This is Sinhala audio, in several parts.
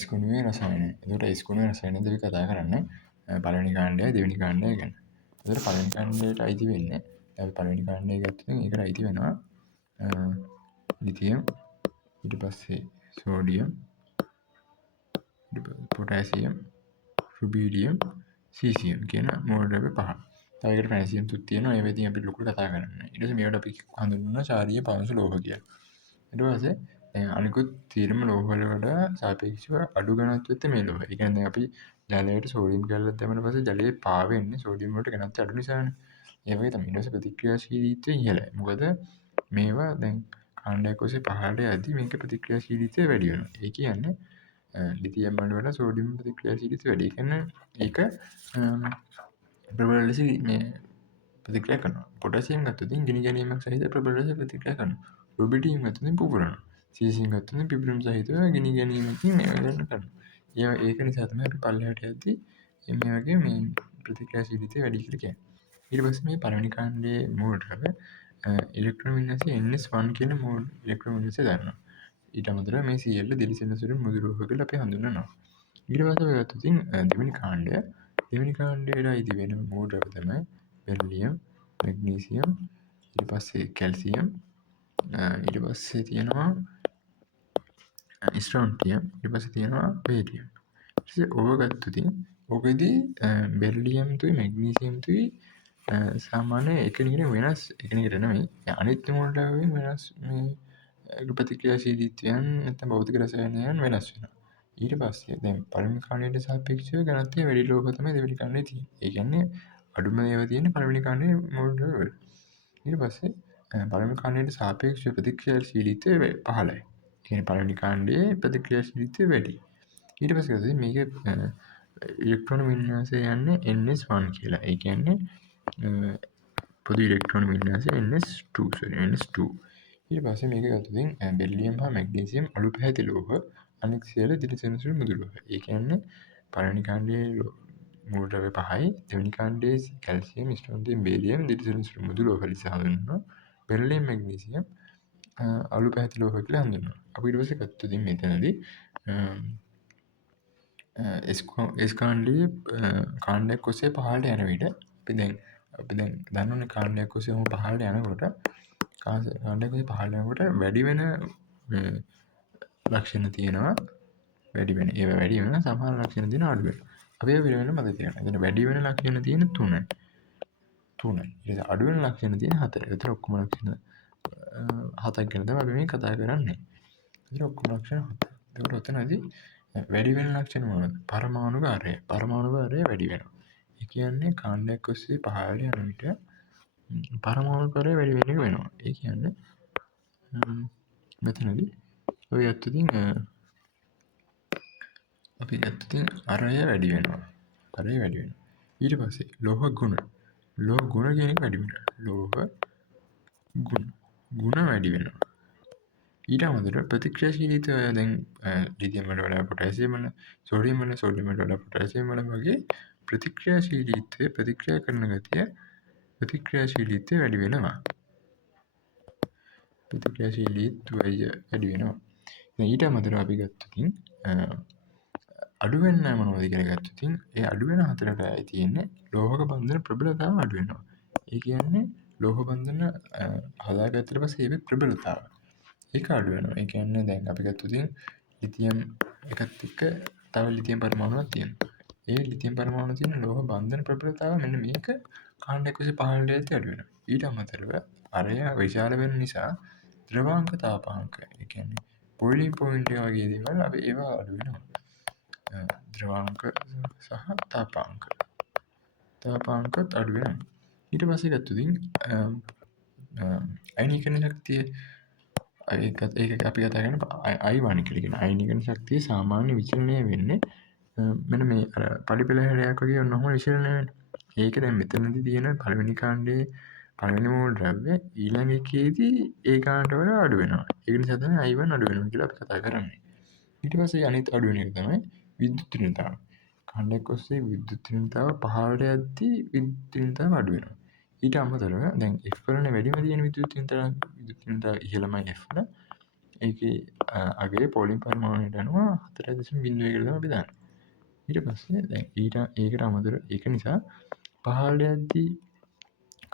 S කුණුවේ රසායනය. එතකොට S කුණුවේ රසායනයද අපි කතා කරන්නේ පළවෙනි කාණ්ඩයයි දෙවෙනි කාණ්ඩයයි ගැන. එතකොට පළවෙනි කාණ්ඩයට අයිති වෙන්නේ අපි පළවෙනි කාණ්ඩය ගත්තොත් ඒකට අයිති වෙනවා ලිතියම්, ඊට පස්සේ සෝඩියම්, ඊට පස්සේ පොටෑසියම්, රුබීඩියම්, සීසියම් කියන මෝල් ද්‍රව්‍ය පහ. තව ඒකට මැග්නීසියම් තුත් තියෙනවා. ඒවා ඉතින් අපි ලොකුට කතා කරන්නේ. ඊට පස්සේ මේවට අපි හඳුන්වනවා ශාරීය පාංශු ලෝහ කියලා. ඊට පස්සේ අනිකුත් තීරම ලෝහවල වඩා සාපේක්ෂව අඩු ඝනත්වයක් තියෙන මේ ලෝහ. ඒ කියන්නේ දැන් අපි ජලයට සෝඩියම් කැල්ලක් දැම්මම පස්සේ ජලයේ පාවෙන්නේ සෝඩියම් වලට ඝනත්වය අඩු නිසානේ. ඒ වගේ තමයි. ඊට පස්සේ ප්‍රතික්‍රියාශීලීත්වය ඉහළයි. මොකද මේවා දැන් කාණ්ඩයක් ඔස්සේ පහළට යද්දී මේක ප්‍රතික්‍රියාශීලීත්වය වැඩි වෙනවා. ඒ කියන්නේ ලිතියම් වල වඩා සෝඩියම් ප්‍රතික්‍රියාශීලීත්වය වැඩි. ඒ කියන්නේ ඒක ප්‍රබල ලෙස මේ ප්‍රතික්‍රියා කරනවා. පොටෑසියම් ගත්තොත් ගිනි ගැනීමක් සහිත ප්‍රබල ලෙස ප්‍රතික්‍රියා කරනවා. රුබිඩියම් ගත්තොත් පුපුරනවා. සීසියම් ගත්තොත් පිපිරීම සහිතව ගිනි ගැනීමකින් මේවා කරනවා. ඒක නිසා තමයි අපි පල්ලෙහාට යද්දී මේ වගේ මේ ප්‍රතික්‍රියාශීලීත්වය වැඩි කියලා කියන්නේ. ඊට පස්සේ මේ පළවෙනි කාණ්ඩයේ මෝල් ද්‍රව්‍ය ඉලෙක්ට්‍රෝන වින්‍යාසය NS1 කියන මෝල් ඉලෙක්ට්‍රෝන වින්‍යාසය දන්නවා. ඊට අමතරව මේ Cl දිලිසෙන සුළු මෘදු ලෝහ කියලා අපි හඳුන්වනවා. ඊට පස්සේ අපි ගත්තොත් දෙවෙනි කාණ්ඩය. දෙවෙනි කාණ්ඩයට අයිති වෙන මෝල් ද්‍රව්‍ය තමයි බෙරිලියම්, මැග්නීසියම්, ඊට පස්සේ කැල්සියම්, ඊට පස්සේ තියෙනවා ස්ට්‍රොන්ටියම්, ඊට පස්සේ තියෙනවා බේරියම්. ඊට පස්සේ ඕක ගත්තොත් ඕකෙදී බෙරිලියම්තුයි මැග්නීසියම්තුයි සාමාන්‍ය එකිනෙකට වෙනස් එකිනෙකට නෙමෙයි අනිත් මෝල් ද්‍රව්‍යයෙන් වෙනස් මේ ප්‍රතික්‍රියාශීලීත්වයන් නැත්නම් භෞතික රසායනයන් වෙනස් වෙනවා. ඊට පස්සේ දැන් පළවෙනි කාණ්ඩයට සාපේක්ෂව ඝනත්වය වැඩි ලෝහ තමයි දෙවෙනි කාණ්ඩයේ තියෙන්නේ. ඒ කියන්නේ අඩුම ඒවා තියෙන්නේ පළවෙනි කාණ්ඩයේ මෝල් ද්‍රව්‍ය වල. ඊට පස්සේ පළවෙනි කාණ්ඩයට සාපේක්ෂව ප්‍රතික්‍රියාශීලීත්වය පහළයි. ඒ කියන්නේ පළවෙනි කාණ්ඩයේ ප්‍රතික්‍රියාශීලීත්වය වැඩි. ඊට පස්සේ මේක ඉලෙක්ට්‍රෝන වින්‍යාසය යන්නේ NS1 කියලා. ඒ කියන්නේ පොදු ඉලෙක්ට්‍රෝන වින්‍යාසය NS2. ඊට පස්සේ මේක ගත්තොත් බෙරිලියම් හා මැග්නීසියම් අලු පැහැති ලෝහ, අනෙක් සියල්ල දිලිසෙන සුළු මෘදු ලෝහ. ඒ කියන්නේ පළවෙනි කාණ්ඩයේ මූල ද්‍රව්‍ය 5යි, දෙවෙනි කාණ්ඩයේ කැල්සියම්, ස්ට්‍රොන්ටියම්, බේරියම් දිලිසෙන සුළු මෘදු ලෝහ ලෙස හඳුන්වනවා. බෙරිලියම්, මැග්නීසියම් අලු පැහැති ලෝහ කියලා හඳුන්වනවා. අපි ඊට පස්සේ ගත්තොත් මෙතනදී S කාණ්ඩයේ කාණ්ඩයක් ඔස්සේ පහළට යන විට අපි දැන් දන්නවනේ කාණ්ඩයක් ඔස්සේ පහළට යනකොට කාණ්ඩයක් ඔස්සේ පහළට යනකොට වැඩි වෙන ලක්ෂණ තියෙනවා. වැඩි වෙන ඒවා වැඩි වෙන සමහර ලක්ෂණ තියෙනවා අඩු වෙන. අපි ඒක වෙන වෙනම මතක තියාගන්න. එතන වැඩි වෙන ලක්ෂණ තියෙන 3යි. ඊට අඩු වෙන ලක්ෂණ තියෙන 4යි. ඒතර ඔක්කොම ලක්ෂණ 7ක් ගැන තමයි අපි මේ කතා කරන්නේ. ඒතර ඔක්කොම ලක්ෂණ 7. ඒකට ඔතනදී වැඩි වෙන ලක්ෂණ මොනවද? පරමාණු කාර්යය. පරමාණු කාර්යය වැඩි වෙනවා. ඒ කියන්නේ කාණ්ඩයක් ඔස්සේ පහළට යන විට පරමාණු කාර්යය වැඩි වෙන එක වෙනවා. ඒ කියන්නේ මෙතනදී අපි ගත්තොත් අරය වැඩි වෙනවා. ඊට පස්සේ ලෝහ ගුණ කියන එක වැඩි වෙනවා. ලෝහ ගුණ වැඩි වෙනවා. ඊට අමතරව ප්‍රතික්‍රියාශීලීත්වය දැන් ලිතියම් වලට වඩා පොටෑසියම් වල, සෝඩියම් වලට වඩා පොටෑසියම් වල වගේ ප්‍රතික්‍රියාශීලීත්වය ප්‍රතික්‍රියා කරන ගතිය ප්‍රතික්‍රියාශීලීත්වය වැඩි වෙනවා. ඊට අමතරව අපි ගත්තොත් අඩු වෙන්නේ මොනවද කියලා ගත්තොත් ඒ අඩු වෙන හතරට තියෙන්නේ ලෝහක බන්ධන ප්‍රබලතාව අඩු වෙනවා. ඒ කියන්නේ ලෝහ බන්ධන හදාගත්තට පස්සේ ඒකේ ප්‍රබලතාව ඒක අඩු වෙනවා. ඒ කියන්නේ දැන් අපි ගත්තොත් ලිතියම් එකත් එක්ක තව ලිතියම් පරමාණුවක් තියෙනවා. ඒ ලිතියම් පරමාණු තියෙන ලෝහ බන්ධන ප්‍රබලතාව මෙන්න මේක කාණ්ඩයක් ඔස්සේ පහළට යද්දී අඩු වෙනවා. ඊට අමතරව අරය විශාල වෙන නිසා ද්‍රවාංක තාපාංක ඒ කියන්නේ බොයිලින් පොයින්ට් වගේ දේවල් අපි ඒවා අඩු වෙනවා. ද්‍රවාංක සහ තාපාංකත් අඩු වෙනවා. ඊට පස්සේ ගත්තොත් අයනීකරණ ශක්තිය ඒක අපි කතා කරන්නේ අයිවානික කියන අයනීකරණ ශක්තිය සාමාන්‍ය විචලනය වෙන්නේ මෙන්න මේ අර පඩිපෙළ හැඩයක් වගේ ඔන්නෝම විචලනය වෙන්නේ. ඒක දැන් මෙතනදී තියෙන පළවෙනි කාණ්ඩයේ පළවෙනි මෝල් ද්‍රව්‍ය ඊළඟ එකේදී ඒ කාණ්ඩ වල අඩු වෙනවා. ඒක නිසා තමයි I1 අඩු වෙනවා කියලා අපි කතා කරන්නේ. ඊට පස්සේ අනිත් අඩු වෙන එක තමයි විද්‍යුත් ඍණතාව. කාණ්ඩයක් ඔස්සේ විද්‍යුත් ඍණතාව පහළට යද්දී විද්‍යුත් ඍණතාව අඩු වෙනවා. ඊට අමතරව දැන් F වලනේ වැඩිම තියෙන විද්‍යුත් ඍණතාව ඉහළමයි F වල. ඒකේ අගේ පොලින් පරිමාණයට අනුව 4.01 කියලා තමයි අපි දාන්නේ. ඊට පස්සේ දැන් ඒකට අමතරව ඒක නිසා පහළට යද්දී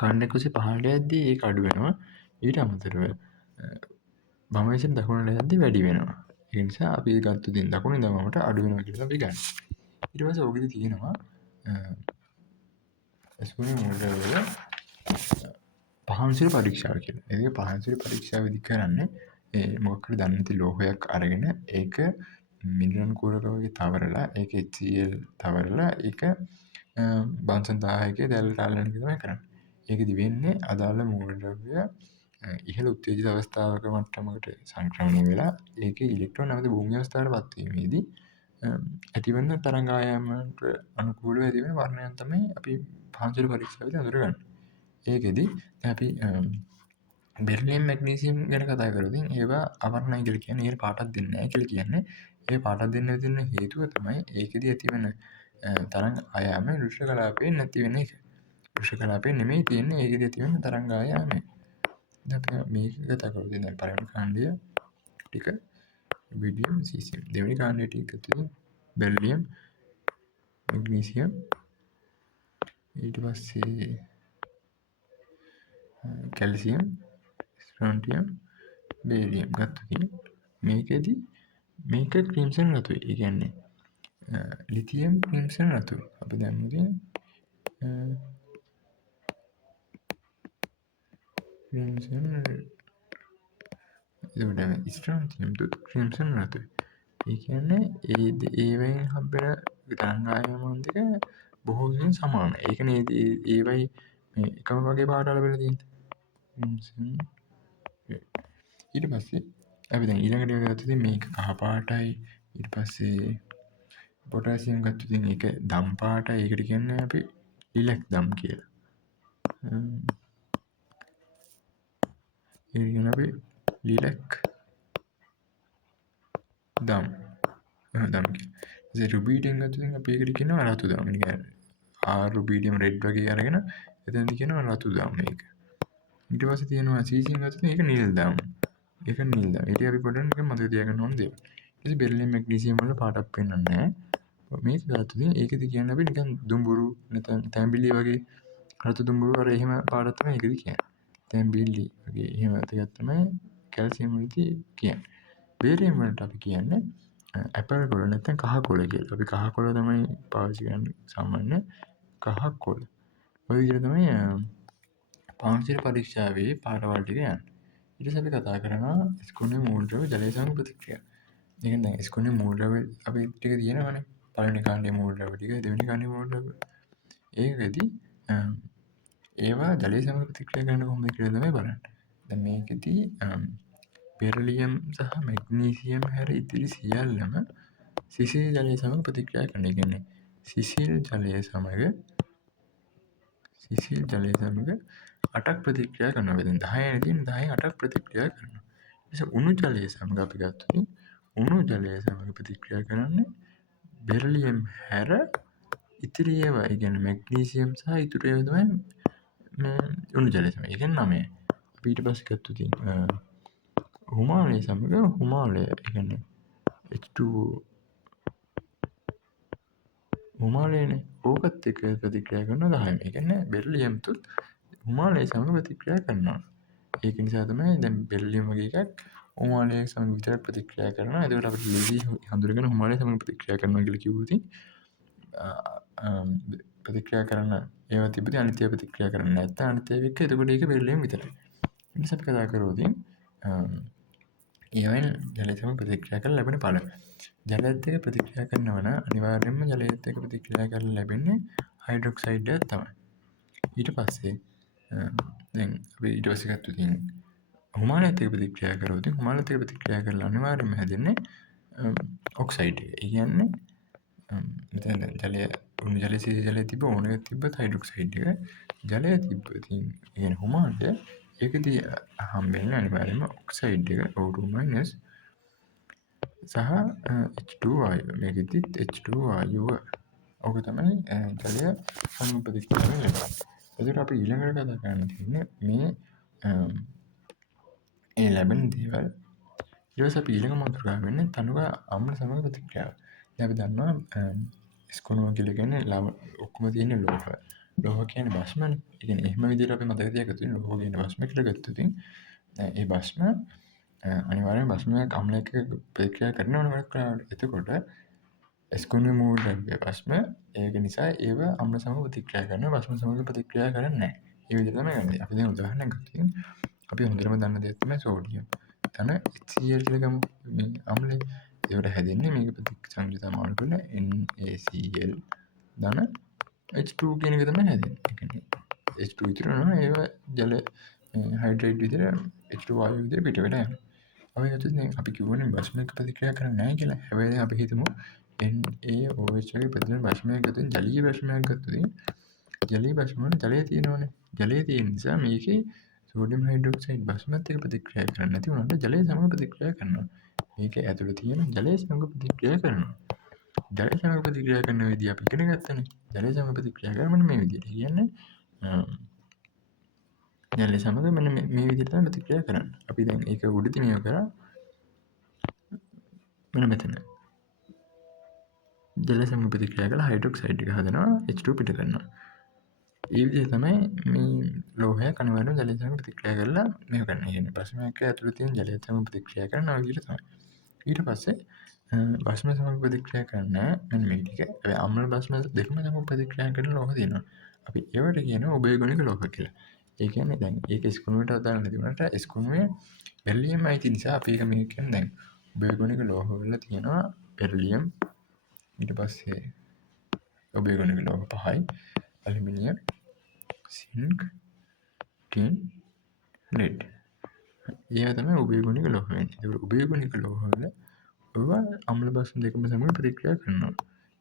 කණ්ඩ 115ට යද්දී ඒක අඩු වෙනවා. ඊට අමතරව වම විසින් දකුණට යද්දී වැඩි වෙනවා. ඒ නිසා අපි ගත්ත දින් දකුණින් වමට අඩු වෙනවා කියලා අපි ගන්න. ඊට පස්සේ ඔකෙදි තියෙනවා ස්කෝනේ මූලවල පහන්සිර පරීක්ෂාව කියලා. ඒක පහන්සිර පරීක්ෂාවේදී කරන්නේ මොකක් හරි දන්නේ නැති ලෝහයක් අරගෙන ඒක මිශ්‍රණකූරකවගේ තවරලා ඒක HCl තවරලා ඒක බන්සන් 1000කේ දැල්ලට අල්ලන එක තමයි කරන්නේ. ඒකෙදි වෙන්නේ අදාළ මූලද්‍රව්‍ය ඉහළ උත්තේජිත අවස්ථාවක මට්ටමකට සංක්‍රමණය වෙලා ඒකේ ඉලෙක්ට්‍රෝන නැවත භූමි අවස්ථාවට පත් වීමේදී ඇතිවන තරංග ආයාමයට අනුකූලව ඇතිවන වර්ණයන් තමයි අපි පහන්සිර පරීක්ෂාවේදී අඳුරගන්නේ. ඒකෙදි අපි බෙරිලියම් මැග්නීසියම් ගැන කතා කරද්දී ඒවා අවර්ණයි කියලා කියන්නේ ඒකට පාටක් දෙන්නේ නැහැ කියලා කියන්නේ. ඒ පාටක් දෙන්න තියෙන හේතුව තමයි ඒකෙදි ඇතිවන තරංග ආයාම රුෂ්‍ය කලාපයෙන් නැති වෙන එක. රුෂ්‍ය කලාපයෙන් නෙමෙයි තියෙන්නේ ඒකෙදි ඇතිවන තරංග ආයාමය. දැන් අපි මේක කතා කරද්දී දැන් පළවෙනි කාණ්ඩය ටික රුබිඩියම් සීසියම් දෙවෙනි කාණ්ඩය ටික බෙරිලියම් මැග්නීසියම් ඊට පස්සේ කැල්සියම් ස්ට්‍රොන්ටියම් බේරියම් ගත්තොත් මේකෙදි මේක ක්‍රිම්සන් රතුයි. ඒ කියන්නේ ලිතියම් ක්‍රිම්සන් රතු. අපි දැම්මු ඉතින් ක්‍රිම්සන් ඒකට ස්ට්‍රොන්ටියම් දුත් ක්‍රිම්සන් රතුයි. ඒ කියන්නේ ඒවෙන් හම්බෙන තරංග ආයාමයන් දෙක බොහෝ විට සමානයි. ඒ කියන්නේ ඒවයි මේ එකම වගේ පාට අලවලා තියෙන්නේ. ඊට පස්සේ අපි දැන් ඊළඟට ගත්තොත් මේක කහ පාටයි. ඊට පස්සේ පොටෑසියම් ගත්තොත් ඒක දම් පාටයි. ඒකට කියන්නේ අපි ලිලැක් දම් කියලා. ඒක කියන්නේ අපි ලිලැක් දම් දම් කියලා. රුබීඩියම් ගත්තොත් අපි ඒකට කියනවා රතු දම්. නිකන් රුබීඩියම් රෙඩ් වගේ අරගෙන එතනදි කියනවා රතු දම් මේක. ඊට පස්සේ තියෙනවා සීසියම් ගත්තොත් ඒක නිල් දම්. ඒක නිල් දම්. ඒක අපි පොඩ්ඩක් නිකන් මතක තියාගන්න ඕන දේවල්. ඊට පස්සේ බෙරිලියම් මැග්නීසියම් වල පාටක් පෙන්වන්නේ නැහැ. මේක ගත්තොත් ඒකෙදි කියන්නේ අපි නිකන් දුඹුරු නැත්නම් තැඹිලි වගේ රතු දුඹුරු අර එහෙම පාටක් තමයි ඒකෙදි කියන්නේ. තැඹිලි වගේ එහෙම එකක් තමයි කැල්සියම් වලදී කියන්නේ. බේරියම් වලට අපි කියන්නේ ඇපල් කොළ නැත්නම් කහ කොළ කියලා. අපි කහ කොළ තමයි පාවිච්චි කරන්නේ සාමාන්‍ය කහ කොළ. ඔය විදිහට තමයි පහන්සිර පරීක්ෂාවේ පාරවල් ටික යන්නේ. ඊට පස්සේ අපි කතා කරනවා ස්කෝනේ මූලද්‍රව්‍ය ජලය සමග ප්‍රතික්‍රියා. ඒ කියන්නේ දැන් ස්කෝනේ මූලද්‍රව්‍ය අපි ටික තියෙනවනේ. පළවෙනි කාණ්ඩයේ මූලද්‍රව්‍ය ටික, දෙවෙනි කාණ්ඩයේ මූලද්‍රව්‍ය. ඒකෙදි ඒවා ජලය සමග ප්‍රතික්‍රියා කරන්න කොහොමද කියලා තමයි බලන්නේ. දැන් මේකෙදි බෙරිලියම් සහ මැග්නීසියම් හැර ඉතිරි සියල්ලම සිසිල් ජලය සමග ප්‍රතික්‍රියා කරනවා. ඒ කියන්නේ සිසිල් ජලය සමග 8ක් ප්‍රතික්‍රියා කරනවා. දැන් 10නේ තියෙන 10න් 8ක් ප්‍රතික්‍රියා කරනවා. ඊට උණු ජලය සමග අපි ගත්තොත් උණු ජලය සමග ප්‍රතික්‍රියා කරන්නේ බෙරිලියම් හැර ඉතිරි ඒවා. ඒ කියන්නේ මැග්නීසියම් සහ ඉතුරු ඒවා තමයි මේ උණු ජලය සමග. ඒ කියන්නේ 9. අපි ඊට පස්සේ ගත්තොත් හුමාලය සමග හුමාලය ඒ කියන්නේ H2O හුමාලයනේ. ඕකත් එක්ක ප්‍රතික්‍රියා කරනවා 10. ඒ කියන්නේ බෙරිලියම් තුත් හුමාලය සමග ප්‍රතික්‍රියා කරනවා. ඒක නිසා තමයි දැන් බෙරිලියම් වගේ එකක් හුමාලය සමග විතරක් ප්‍රතික්‍රියා කරනවා. එතකොට අපිට ලේසි හඳුනගෙන හුමාලය සමග ප්‍රතික්‍රියා කරනවා කියලා කිව්වොත් ප්‍රතික්‍රියා කරන ඒවා තිබ්බදී අනිත් ඒවා ප්‍රතික්‍රියා කරන්නේ නැත්නම් අනිත් ඒවා එක්ක එතකොට ඒක බෙරිලියම් විතරයි. ඊට පස්සේ අපි කතා කරුවොත් ඒවෙන් ජලය සමග ප්‍රතික්‍රියා කරලා ලැබෙන ඵල. ජලයත් එක්ක ප්‍රතික්‍රියා කරනවා නම් අනිවාර්යයෙන්ම ජලයත් එක්ක ප්‍රතික්‍රියා කරලා ලැබෙන්නේ හයිඩ්‍රොක්සයිඩ් එකක් තමයි. ඊට පස්සේ දැන් අපි ඊට පස්සේ ගත්තොත් හුමාලයත් එක්ක ප්‍රතික්‍රියා කරොත් හුමාලයත් එක්ක ප්‍රතික්‍රියා කරලා අනිවාර්යයෙන්ම හැදෙන්නේ ඔක්සයිඩ් එක. ඒ කියන්නේ මෙතන ජලය උණු ජලය සිසිල් ජලය තිබ්බ ඕන එකක් තිබ්බත් හයිඩ්‍රොක්සයිඩ් එක ජලය තිබ්බ ඉතින් ඒ කියන්නේ හුමාලය ඒකදී හම්බෙන්නේ අනිවාර්යයෙන්ම ඔක්සයිඩ් එක O2- සහ H2 වායුව. මේකෙදිත් H2 වායුව. ඕක තමයි ජලය සමග ප්‍රතික්‍රියා වෙන්නේ. එතකොට අපි ඊළඟට කතා කරන්න තියෙන්නේ මේ ඒ ලැබෙන දේවල් ඊට පස්සේ අපි ඊළඟ මාතෘකාව වෙන්නේ තනුක අම්ල සමග ප්‍රතික්‍රියාව. දැන් අපි දන්නවා ස්කොනුව කියලා කියන්නේ ඔක්කොම තියෙන ලෝහ. ලෝහ කියන්නේ භස්මනේ. ඒ කියන්නේ එහෙම විදිහට අපි මතක තියාගත්තොත් ලෝහ කියන්නේ භස්ම කියලා ගත්තොත් ඒ භස්ම අනිවාර්යෙන් භස්මයක් අම්ලයක ප්‍රතික්‍රියා කරනවා නේ කරාට. එතකොට ස්කොනුවේ මූලද්‍රව්‍ය භස්ම ඒක නිසා ඒව අම්ල සමග ප්‍රතික්‍රියා කරනවා භස්ම සමග ප්‍රතික්‍රියා කරන්නේ නැහැ. ඒ විදිහට තමයි කරන්නේ. අපි දැන් උදාහරණයක් ගත්තොත් අපි හොඳටම දන්න දෙයක් තමයි සෝඩියම්. තන HCl කියලා ගමු. මේ අම්ලය. ඒකට හැදෙන්නේ මේක ප්‍රතිසංයුතා මාර්ගවල NaCl ධන H2 කියන එක තමයි හැදෙන්නේ. ඒ කියන්නේ H2 ඉතුරු වෙනවා ඒව ජල හයිඩ්‍රේට් විදිහට H2 වායු විදිහට පිට වෙලා යනවා. අපි හිතුවේ දැන් අපි කිව්වනේ භස්මයක ප්‍රතික්‍රියා කරන්නේ නැහැ කියලා. හැබැයි දැන් අපි හිතමු NaOH වගේ ප්‍රතින භස්මයක් ගත්තොත් ජලීය භස්මයක් ගත්තොත් ජලීය භස්ම වල ජලය තියෙනවනේ. ජලය තියෙන නිසා මේකේ සෝඩියම් හයිඩ්‍රොක්සයිඩ් භස්මත් එක්ක ප්‍රතික්‍රියා කරන්නේ නැති වුණාට ජලය සමග ප්‍රතික්‍රියා කරනවා. මේක ඇතුළේ තියෙන ජලය සමග ප්‍රතික්‍රියා කරනවා. ජලය සමග ප්‍රතික්‍රියා කරන විදිහ අපි ඉගෙන ගත්තනේ. ජලය සමග ප්‍රතික්‍රියා කරන්නේ මේ විදිහට. කියන්නේ ජලය සමග මෙන්න මේ විදිහට තමයි ප්‍රතික්‍රියා කරන්නේ. අපි දැන් ඒක උඩදී මේව කරා. මෙන්න මෙතන. ජලය සමග ප්‍රතික්‍රියා කරලා හයිඩ්‍රොක්සයිඩ් එක හදනවා H2 පිට කරනවා. ඒ විදිහට තමයි මේ ලෝහය අනිවාර්යෙන් ජලය සමග ප්‍රතික්‍රියා කරලා මේක කරන්නේ. කියන්නේ භස්මයක ඇතුළේ තියෙන ජලය සමග ප්‍රතික්‍රියා කරන විදිහට තමයි. ඊට පස්සේ භස්ම සමග ප්‍රතික්‍රියා කරන මෙන්න මේ ටික. ඒ අම්ල භස්ම දෙකම සමග ප්‍රතික්‍රියා කරන ලෝහ තියෙනවා. අපි ඒවට කියනවා උභයගුණික ලෝහ කියලා. ඒ කියන්නේ දැන් ඒක ස්කුණුවට අදාළ නැති වුණාට ස්කුණුවේ බෙරිලියම් අයිති නිසා අපි ඒක මේ කියන්නේ දැන් උභයගුණික ලෝහ වල තියෙනවා බෙරිලියම් ඊට පස්සේ උභයගුණික ලෝහ 5යි ඇලුමිනියම් සින්ක් ටින් ලෙඩ්. ඒවා තමයි උභයගුණික ලෝහ වෙන්නේ. ඒක උභයගුණික ලෝහ වල ඔයවා අම්ල භස්ම දෙකම සමග ප්‍රතික්‍රියා කරනවා.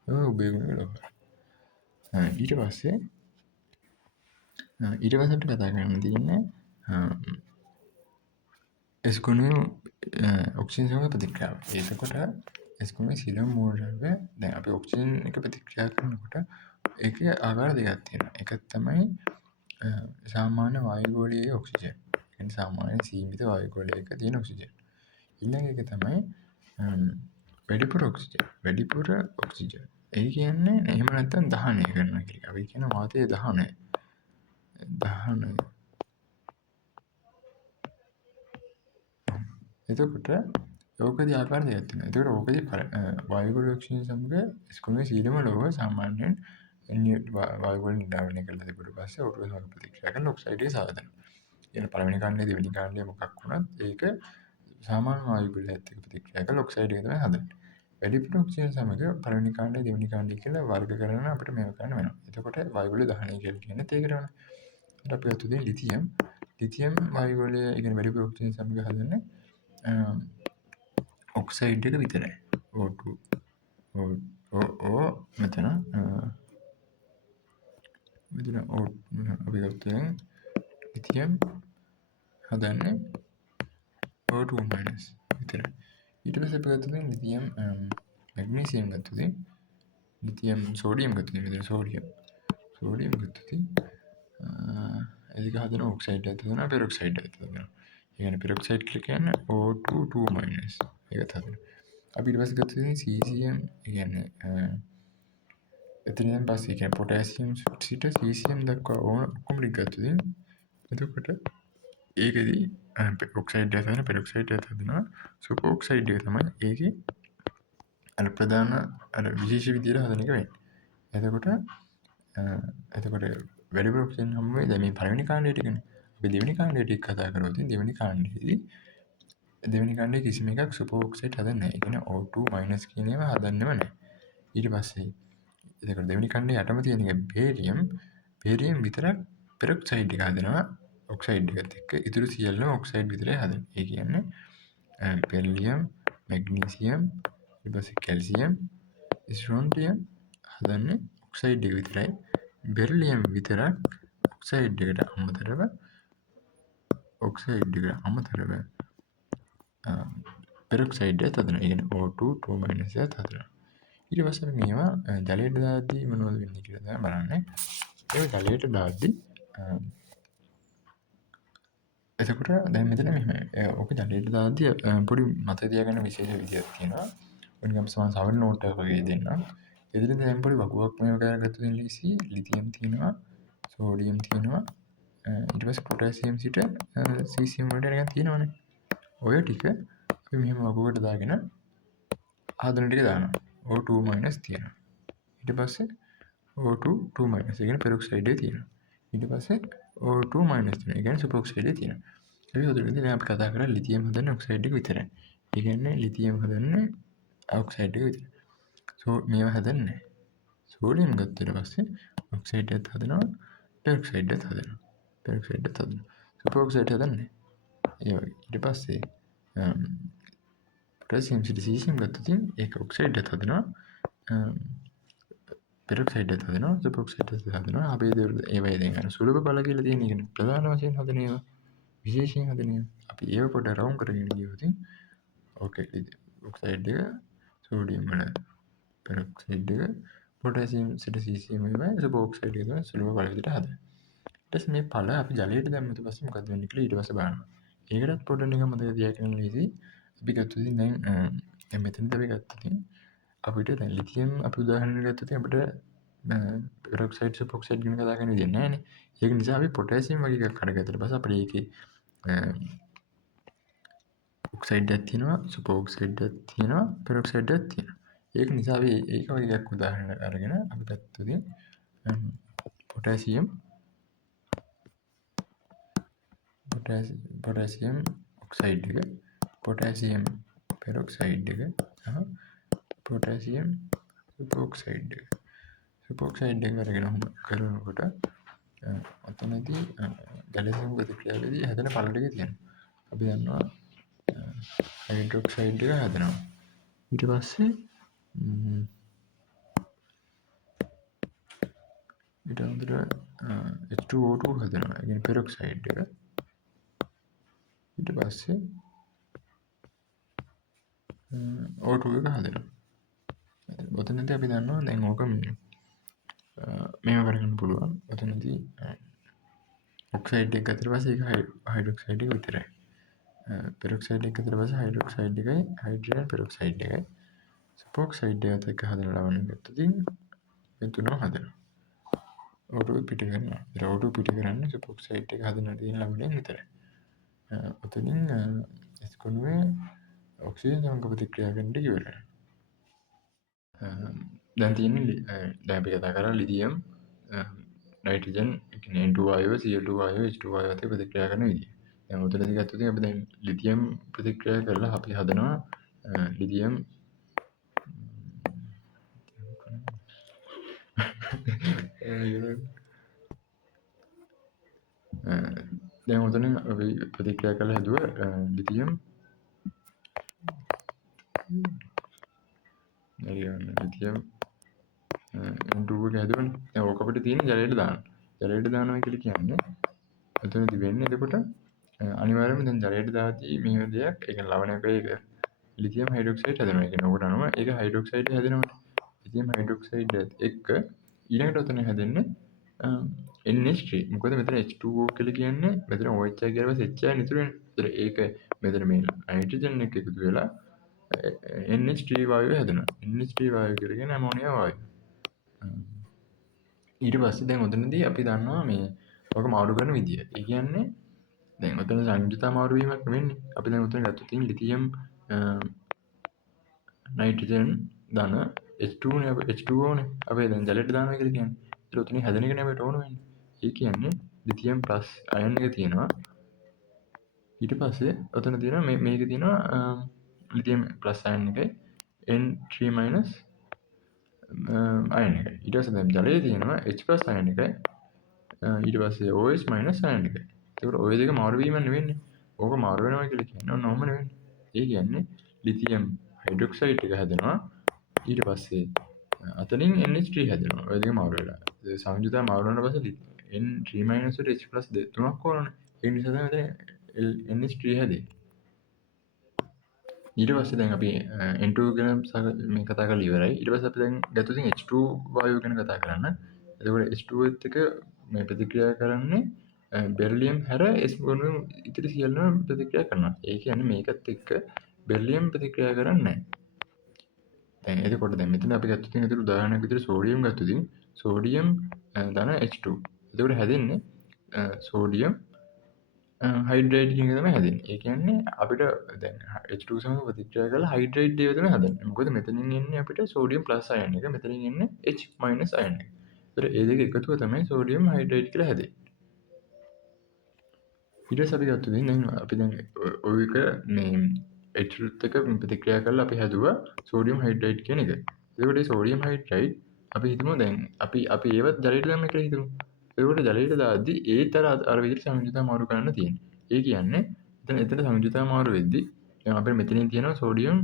ඒවා උභයගුණික ලෝහ. ඊට පස්සේ අපිට කතා කරන්න තියෙන්නේ ස්කොනුවේ ඔක්සිජන් සමග ප්‍රතික්‍රියාව. එතකොට ස්කොනුවේ සීලම් මූලද්‍රව්‍ය දැන් අපි ඔක්සිජන් එක ප්‍රතික්‍රියා කරනකොට ඒකේ ආකාර දෙකක් තියෙනවා. එකක් තමයි සාමාන්‍ය වායුගෝලීය ඔක්සිජන්. කියන්නේ සාමාන්‍ය සීමිත වායුගෝලයක තියෙන ඔක්සිජන්. ඊළඟ එක තමයි වැඩිපුර ඔක්සිජන්. වැඩිපුර ඔක්සිජන්. ඒ කියන්නේ එහෙම නැත්නම් දහනය කරනවා කියන එක. අපි කියන වාතයේ දහනය. එතකොට ඕකදී ආකාර දෙකක් තියෙනවා. එතකොට ඕකදී වායුගෝලීය ඔක්සිජන් සමග ස්කොනුවේ සීලම ලෝහ සාමාන්‍යයෙන් වායුගෝල නිර්ාවනය කරලා තිබුණට පස්සේ ඔටුව සමග ප්‍රතික්‍රියා කරන ඔක්සයිඩ් එක සාදනවා. කියන පළවෙනි කාණ්ඩය දෙවෙනි කාණ්ඩය මොකක් වුණත් ඒක සාමාන්‍ය වායුගෝලයත් එක්ක ප්‍රතික්‍රියා කරලා ඔක්සයිඩ් එක තමයි හදන්නේ. වැඩිපුර ඔක්සිජන් සමග පළවෙනි කාණ්ඩය දෙවෙනි කාණ්ඩය කියලා වර්ග කරන අපිට මේක කරන්න වෙනවා. එතකොට වායුගෝල දහනය කියලා කියන්නේ ඒකටම. අපි අතු දෙන ලිතියම් වායුගෝලය ඒ කියන්නේ වැඩිපුර ඔක්සිජන් සමග හදන්නේ ඔක්සයිඩ් එක විතරයි. O2 මෙතන අපි ගත්තොත් ලිතියම් හදන්නේ O2 මයිනස් විතරයි. ඊට පස්සේ අපි ගත්තොත් ලිතියම් මැග්නීසියම් ගත්තොත් ලිතියම් සෝඩියම් ගත්තොත් මෙතන සෝඩියම් ගත්තොත් ඒක හදන ඔක්සයිඩ් එකක් හදනවා පෙරොක්සයිඩ් එකක් හදනවා. ඒ කියන්නේ පෙරොක්සයිඩ් කියලා කියන්නේ O2 2 මයිනස් ඒකත් හදනවා. අපි ඊට පස්සේ ගත්තොත් සීසියම් ඒ කියන්නේ එතනින් පස්සේ කියන්නේ පොටෑසියම් සිට සීසියම් දක්වා ඔක්කොම ටික ගත්තොත් එතකොට ඒකෙදි ඔක්සයිඩ් එක හදන පෙරොක්සයිඩ් එකක් හදනවා. සුපර් ඔක්සයිඩ් එක තමයි ඒකේ අර ප්‍රධාන අර විශේෂ විදියට හදන එක වෙන්නේ. එතකොට වැඩිපුර ඔක්සිජන් හම්බ වෙයි. දැන් මේ පළවෙනි කාණ්ඩයට කියන්නේ අපි දෙවෙනි කාණ්ඩයට කතා කරොත් දෙවෙනි කාණ්ඩයේදී දෙවෙනි කාණ්ඩයේ කිසිම එකක් සුපර් ඔක්සයිඩ් හදන්නේ නැහැ. ඒ කියන්නේ O2 මයිනස් කියන ඒවා හදන්නෙම නැහැ. ඊට පස්සේ එතකොට දෙවෙනි කාණ්ඩයේ යටම තියෙන එක බේරියම් විතරක් පෙරොක්සයිඩ් එක හදනවා ඔක්සයිඩ් එකත් එක්ක. ඉතුරු සියල්ලම ඔක්සයිඩ් විතරයි හදන්නේ. ඒ කියන්නේ බෙරිලියම්, මැග්නීසියම්, ඊට පස්සේ කැල්සියම්, ස්ට්‍රොන්ටියම් හදන්නේ ඔක්සයිඩ් එක විතරයි. බෙරිලියම් විතරක් ඔක්සයිඩ් එකට අමතරව පෙරොක්සයිඩ් එකත් හදනවා. ඒ කියන්නේ O2 2 මයිනස් එකත් හදනවා. ඊට පස්සේ මේවා ජලයට දාද්දී මොනවද වෙන්නේ කියලා තමයි බලන්නේ. ඒක ජලයට දාද්දී එතකොට දැන් මෙතන මෙහෙම ඕක ජලයට දාද්දී පොඩි මතක තියාගන්න විශේෂ විදියක් තියෙනවා. ඔය නිකන් සමහර සවර නෝට් එකක් වගේ දෙන්නම්. එතන දැන් පොඩි වගුවක් මේව කරගත්තොත් ඉංග්‍රීසි ලිතියම් තියෙනවා, සෝඩියම් තියෙනවා, ඊට පස්සේ පොටෑසියම් සිට සීසියම් වලට නිකන් තියෙනවනේ. ඔය ටික අපි මෙහෙම වගුවකට දාගෙන ආධන ටික දානවා. O2- තියෙනවා. ඊට පස්සේ O2 2- ඒ කියන්නේ පෙරොක්සයිඩේ තියෙනවා. ඊට පස්සේ O2- තියෙනවා. ඒ කියන්නේ සුපර් ඔක්සයිඩේ තියෙනවා. අපි උදේට දැන් අපි කතා කරා ලිතියම් හදන්නේ ඔක්සයිඩ් එක විතරයි. ඒ කියන්නේ ලිතියම් හදන්නේ ඔක්සයිඩ් එක විතරයි. මේවා හදන්නේ සෝඩියම් ගත්තට පස්සේ ඔක්සයිඩ් එකත් හදනවා, පෙරොක්සයිඩ් එකත් හදනවා. පෙරොක්සයිඩ් එකත් හදනවා. සුපර් ඔක්සයිඩ් හදන්නේ ඒ වගේ. ඊට පස්සේ පොටෑසියම් සිට සීසියම් ගත්තොත් ඒක ඔක්සයිඩ් එකත් හදනවා, පෙරොක්සයිඩ් එකත් හදනවා, සුපර් ඔක්සයිඩ් එකත් හදනවා. අපි ඒවා දැන් අර සුලභ බල කියලා තියෙන එක ප්‍රධාන වශයෙන් හදන ඒවා. විශේෂයෙන් හදන ඒවා. අපි ඒව පොඩ්ඩක් රවුම් කරගෙන ගියොත් ඕකේ ඔක්සයිඩ් එක, සෝඩියම් වල පෙරොක්සයිඩ් එක, පොටෑසියම් සිට සීසියම් ඒවා සුපර් ඔක්සයිඩ් එක තමයි සුලභ බල විදිහට හදන්නේ. ඊට පස්සේ මේ ඵල අපි ජලයට දැම්මට පස්සේ මොකද වෙන්නේ කියලා ඊට පස්සේ බලනවා. ඒකටත් පොඩ්ඩක් නිකන් මතක තියාගන්න ලීසි. අපි ගත්තොත් දැන් මෙතනදී අපි ගත්තොත් අපිට දැන් ලිතියම් අපි උදාහරණයක් ගත්තොත් අපිට පෙරොක්සයිඩ් සුපර් ඔක්සයිඩ් ගැන කතා කරන්න විදියක් නැහැ නේ. ඒක නිසා අපි පොටෑසියම් වගේ එකක් අරගත්තට පස්සේ අපිට ඒකේ ඔක්සයිඩ් එකක් තියෙනවා, සුපර් ඔක්සයිඩ් එකක් තියෙනවා, පෙරොක්සයිඩ් එකක් තියෙනවා. ඒක නිසා අපි ඒක වගේ එකක් උදාහරණයක් අරගෙන අපි ගත්තොත් පොටෑසියම් ඔක්සයිඩ් එක, පොටෑසියම් පෙරොක්සයිඩ් එක සහ පොටෑසියම් සුපර් ඔක්සයිඩ් එක. සුපර් ඔක්සයිඩ් එක අරගෙන කරනකොට ඔතනදී ජලසම ප්‍රතික්‍රියාවේදී හැදෙන ඵල ටික තියෙනවා. අපි දන්නවා හයිඩ්‍රොක්සයිඩ් එක හැදෙනවා. ඊට පස්සේ ඊට අමතරව H2O2 හැදෙනවා. ඒ කියන්නේ පෙරොක්සයිඩ් එක. ඊට පස්සේ O2 එක හැදෙනවා. ඔතනදී අපි දන්නවා දැන් ඕක මේව කරගන්න පුළුවන්. ඔතනදී ඔක්සයිඩ් එක ගත්තට පස්සේ ඒක හයිඩ්‍රොක්සයිඩ් එක විතරයි. පෙරොක්සයිඩ් එක ගත්තට පස්සේ හයිඩ්‍රොක්සයිඩ් එකයි හයිඩ්‍රජන් පෙරොක්සයිඩ් එකයි සුපර් ඔක්සයිඩ් එකත් එක්ක හදන ලවණයක් ගත්තොත් මේ තුනම හදනවා. O2 පිට කරනවා. ඒතර O2 පිට කරන්නේ සුපර් ඔක්සයිඩ් එක හදන තියෙන ලවණයෙන් විතරයි. ඔතනින් S කුණුවේ ඔක්සිජන් සමග ප්‍රතික්‍රියා කරන්න ඉවරයි. දැන් තියෙන්නේ දැන් අපි කතා කරා lithium nitrogen N2 වායුව Cl2 වායුව H2 වායුව අතර ප්‍රතික්‍රියා කරන විදිය. දැන් උතනදී ගත්තොත් අපි දැන් ලිතියම් ප්‍රතික්‍රියා කරලා අපි හදනවා ලිතියම් දැන් උතන අපි ප්‍රතික්‍රියා කරලා හදුව ලිතියම් ලිතියම් N2 එක හැදුවනේ. දැන් ඕක අපිට තියෙන ජලයට දාන්න. ජලයට දානවා කියලා කියන්නේ එතනදි වෙන්නේ එතකොට අනිවාර්යයෙන්ම දැන් ජලයට දාද්දී මේ දෙයක් ඒ කියන්නේ ලවණයක ඒක ලිතියම් හයිඩ්‍රොක්සයිඩ් හැදෙනවා. ඒ කියන්නේ ඕකට අනුව ඒක හයිඩ්‍රොක්සයිඩ් හැදෙනවා. ලිතියම් හයිඩ්‍රොක්සයිඩ් එක්ක ඊළඟට උතන හැදෙන්නේ NH3. මොකද මෙතන H2O කියලා කියන්නේ මෙතන OH එක කියලා පස්සේ H එක ඉතුරු වෙනවා. ඒතර ඒක මෙතන මේ නයිට්‍රජන් එක එකතු වෙලා NH3 වායුව හැදෙනවා. NH3 වායුව කියලා කියන්නේ ඇමෝනියා වායුව. ඊට පස්සේ දැන් උතනදී අපි දන්නවා මේ ඔක මාරු කරන විදිය. ඒ කියන්නේ දැන් උතන සංයුතිතා මාරු වීමක් වෙන්නේ. අපි දැන් උතන ගත්තොත් ලිතියම් නයිට්‍රජන් ධන H2 නේ H2O නේ. අපි දැන් ජලයට දානවා කියලා කියන්නේ. ඒක උතනින් හැදෙන එක නේ අපිට ඕන වෙන්නේ. ඒ කියන්නේ ලිතියම් ප්ලස් අයන් එක තියෙනවා. ඊට පස්සේ උතන තියෙනවා මේක තියෙනවා ලිතියම් ප්ලස් අයන් එකයි N3 මයිනස් අයන් එකයි. ඊට පස්සේ දැන් ජලයේ තියෙනවා H+ අයන් එකයි ඊට පස්සේ OH මයිනස් අයන් එකයි. ඒකට ඔය දෙක මාරු වීමක් නෙවෙන්නේ. ඕක මාරු වෙනවා කියලා කියන්නේ ඔන්නෝම නෙවෙන්නේ. ඒ කියන්නේ ලිතියම් හයිඩ්‍රොක්සයිඩ් එක හැදෙනවා. ඊට පස්සේ අතනින් NH3 හැදෙනවා. ඔය දෙක මාරු වෙලා. ඒ සංයුතිතා මාරු වුණාට පස්සේ N3 මයිනස් වලට H+ තුනක් ඕනනේ. ඒ නිසා තමයි මෙතන NH3 හැදෙන්නේ. ඊට පස්සේ දැන් අපි N2 ගැන මේ කතා කරලා ඉවරයි. ඊට පස්සේ අපි දැන් ගත්තොත් H2 වායුව ගැන කතා කරන්න. එතකොට H2 එත් එක මේ ප්‍රතික්‍රියා කරන්නේ බෙරිලියම් හැර S ගොනු ඉතිරි සියල්ලම ප්‍රතික්‍රියා කරනවා. ඒ කියන්නේ මේකත් එක්ක බෙරිලියම් ප්‍රතික්‍රියා කරන්නේ නැහැ. දැන් එතකොට දැන් මෙතන අපි ගත්තොත් එතන උදාහරණයක් විදිහට සෝඩියම් ගත්තොත් සෝඩියම් ධන H2. එතකොට හැදෙන්නේ සෝඩියම් හයිඩ්‍රේට් කියන එක තමයි හැදෙන්නේ. ඒ කියන්නේ අපිට දැන් H2 සමග ප්‍රතික්‍රියා කරලා හයිඩ්‍රේට් දේව තමයි හදන්නේ. මොකද මෙතනින් එන්නේ අපිට සෝඩියම් ප්ලස් අයන් එක, මෙතනින් එන්නේ H මයිනස් අයන් එක. ඒතර ඒ දෙක එකතුව තමයි සෝඩියම් හයිඩ්‍රේට් කියලා හැදෙන්නේ. ඊට පස්සේ අපි ගත්තොත් දැන් අපි දැන් ඔය එක මේ H2 එක ප්‍රතික්‍රියා කරලා අපි හැදුවා සෝඩියම් හයිඩ්‍රේට් කියන එක. එතකොට මේ සෝඩියම් හයිඩ්‍රේට් අපි හිතමු දැන් අපි ඒවත් ජලයට දැම්ම කියලා හිතමු. එතකොට ජලයට දාද්දී ඒත් අර විදිහට සංයුතියතා මාරු කරන්න තියෙනවා. ඒ කියන්නේ එතන සංයුතියතා මාරු වෙද්දී දැන් අපිට මෙතනින් තියෙනවා සෝඩියම්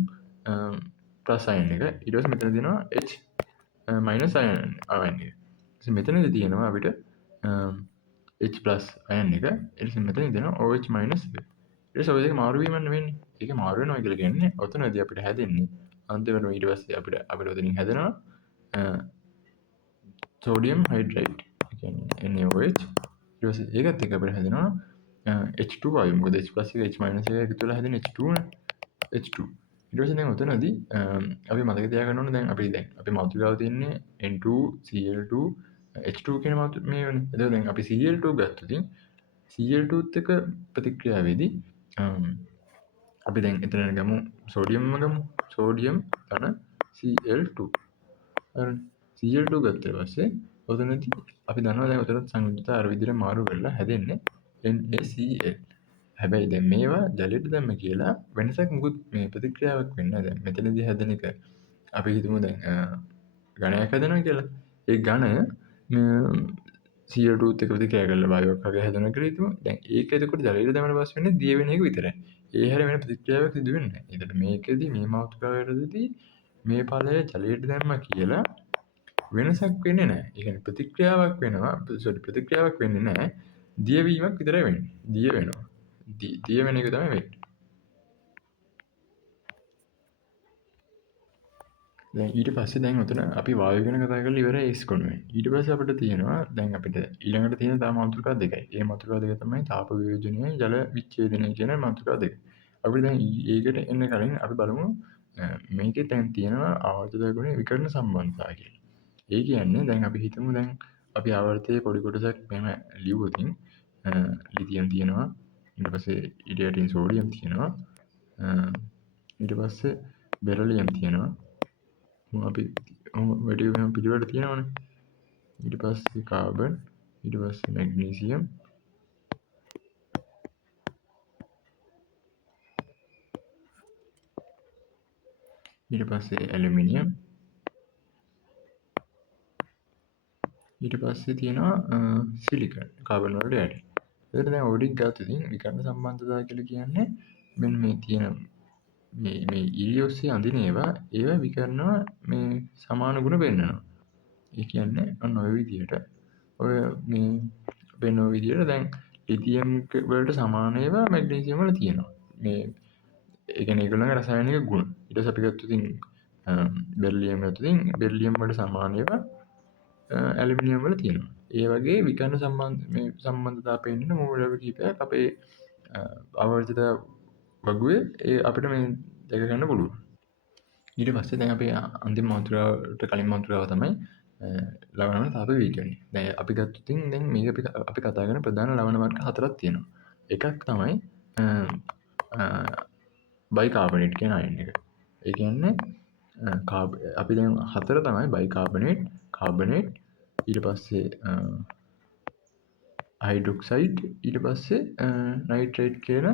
ප්ලස් අයන් එක. ඊට පස්සේ මෙතන තියෙනවා H මයිනස් අයන් එක. ඉතින් මෙතනදී තියෙනවා අපිට H plus අයන් එක. ඊට පස්සේ මෙතන දෙනවා OH minus එක. ඊට පස්සේ ඔය දෙක මාරු වීම නෙවෙන්නේ. ඒක මාරු වෙනවා කියලා කියන්නේ ඔතනදී අපිට හැදෙන්නේ අන්තිමට ඊට පස්සේ අපිට ඔතනින් හැදෙනවා සෝඩියම් හයිඩ්‍රේට්. ඒ කියන්නේ NaOH. ඊට පස්සේ ඒකත් එක්ක අපිට හැදෙනවා H2 වායු. මොකද H plus එක H minus එක එකතු වෙලා හැදෙන H2 නේ. H2. ඊට පස්සේ දැන් ඔතනදී අපි මතක තියාගන්න ඕනේ දැන් අපි මාතෘකාව තියෙන්නේ N2Cl2 H2 කියන මේ වෙන. එතකොට දැන් අපි Cl2 ගත්තොත් Cl2ත් එක්ක ප්‍රතික්‍රියාවේදී අපි දැන් එතන ගමු සෝඩියම්ම ගමු. සෝඩියම් ධන Cl2. හරි. Cl2 ගත්තා පස්සේ ඔතනදී අපි දන්නවා දැන් ඔතන සංයුතියතා අර විදිහට මාරු වෙලා හැදෙන්නේ NaCl. හැබැයි දැන් මේවා ජලයට දැම්ම කියලා වෙනසක් මුකුත් මේ ප්‍රතික්‍රියාවක් වෙන්නේ නැහැ. දැන් මෙතනදී හැදෙන එක අපි හිතමු දැන් ඝනයක් හැදෙනවා කියලා. ඒ ඝනය CO2 එක්ක ප්‍රතික්‍රියා කරලා වායුවක් වගේ හැදෙනවා කියලා හිතමු. දැන් ඒක එතකොට ජලයට දැම්මම පස්සේ වෙන්නේ දිය වෙන එක විතරයි. ඒ හැර වෙන ප්‍රතික්‍රියාවක් සිදු වෙන්නේ නැහැ. ඒකට මේකෙදි මේ මාතෘකාවේදී මේ ඵලය ජලයට දැම්මා කියලා වෙනසක් වෙන්නේ නැහැ. ඒ කියන්නේ ප්‍රතික්‍රියාවක් වෙන්නේ නැහැ. දිය වීමක් විතරයි වෙන්නේ. දිය වෙනවා. දිය වෙන එක තමයි වෙන්නේ. දැන් ඊට පස්සේ දැන් ඔතන අපි වායු ගැන කතා කරලා ඉවරයි S ගොනුවෙන්. ඊට පස්සේ අපිට තියෙනවා දැන් අපිට ඊළඟට තියෙන තව මාතෘකා දෙකයි. ඒ මාතෘකා දෙක තමයි තාප වියෝජනය, ජල විච්ඡේදනය කියන මාතෘකා දෙක. අපිට දැන් ඒකට එන්න කලින් අපි බලමු මේකේ දැන් තියෙනවා ආවර්තක ගුණේ විකර්ණ සම්බන්ධතාවය කියලා. ඒ කියන්නේ දැන් අපි හිතමු දැන් අපි ආවර්තයේ පොඩි කොටසක් මෙහෙම ලියුවොත් ලිතියම් තියෙනවා. ඊට පස්සේ ඊට යටින් සෝඩියම් තියෙනවා. ඊට පස්සේ බෙරිලියම් තියෙනවා. අපි වැඩි වෙන පිළිවෙලට තියෙනවනේ. ඊට පස්සේ කාබන්, ඊට පස්සේ මැග්නීසියම්, ඊට පස්සේ ඇලුමිනියම්, ඊට පස්සේ තියෙනවා සිලිකන් කාබන් වලට යටි. එතකොට දැන් ඔය ටික ගත්තොත් විකර්ණ සම්බන්ධතාවය කියලා කියන්නේ මෙන්න මේ තියෙන මේ ඊරියොස්සේ අඳින ඒවා විකරනවා මේ සමාන ගුණ පෙන්නනවා. ඒ කියන්නේ ඔන්න ඔය විදිහට ඔය මේ වෙන විදිහට දැන් ලිතියම් වලට සමාන ඒවා මැග්නීසියම් වල තියෙනවා. මේ ඒ කියන්නේ ඒගොල්ලන්ගේ රසායනික ගුණ. ඊට පස්සේ අපි ගත්තොත් බෙරිලියම් ගත්තොත් බෙරිලියම් වලට සමාන ඒවා ඇලුමිනියම් වල තියෙනවා. ඒ වගේ විකර්ණ සම්බන්ධතාව පෙන්නන මූලක කීපයක් අපේ ආවර්තිත වගුවේ අපිට මේ දැක ගන්න පුළුවන්. ඊට පස්සේ දැන් අපි අන්තිම මාතෘකාවට කලින් මාතෘකාව තමයි ලවණ තාප වියෝජනය. දැන් අපි ගත්තොත් දැන් මේක අපි කතා කරන ප්‍රධාන ලවණ වර්ග හතරක් තියෙනවා. එකක් තමයි බයිකාබනේට් කියන අයන් එක. ඒ කියන්නේ අපි දැන් හතර තමයි බයිකාබනේට්, කාබනේට්, ඊට පස්සේ හයිඩ්‍රොක්සයිඩ්, ඊට පස්සේ නයිට්‍රේට් කියන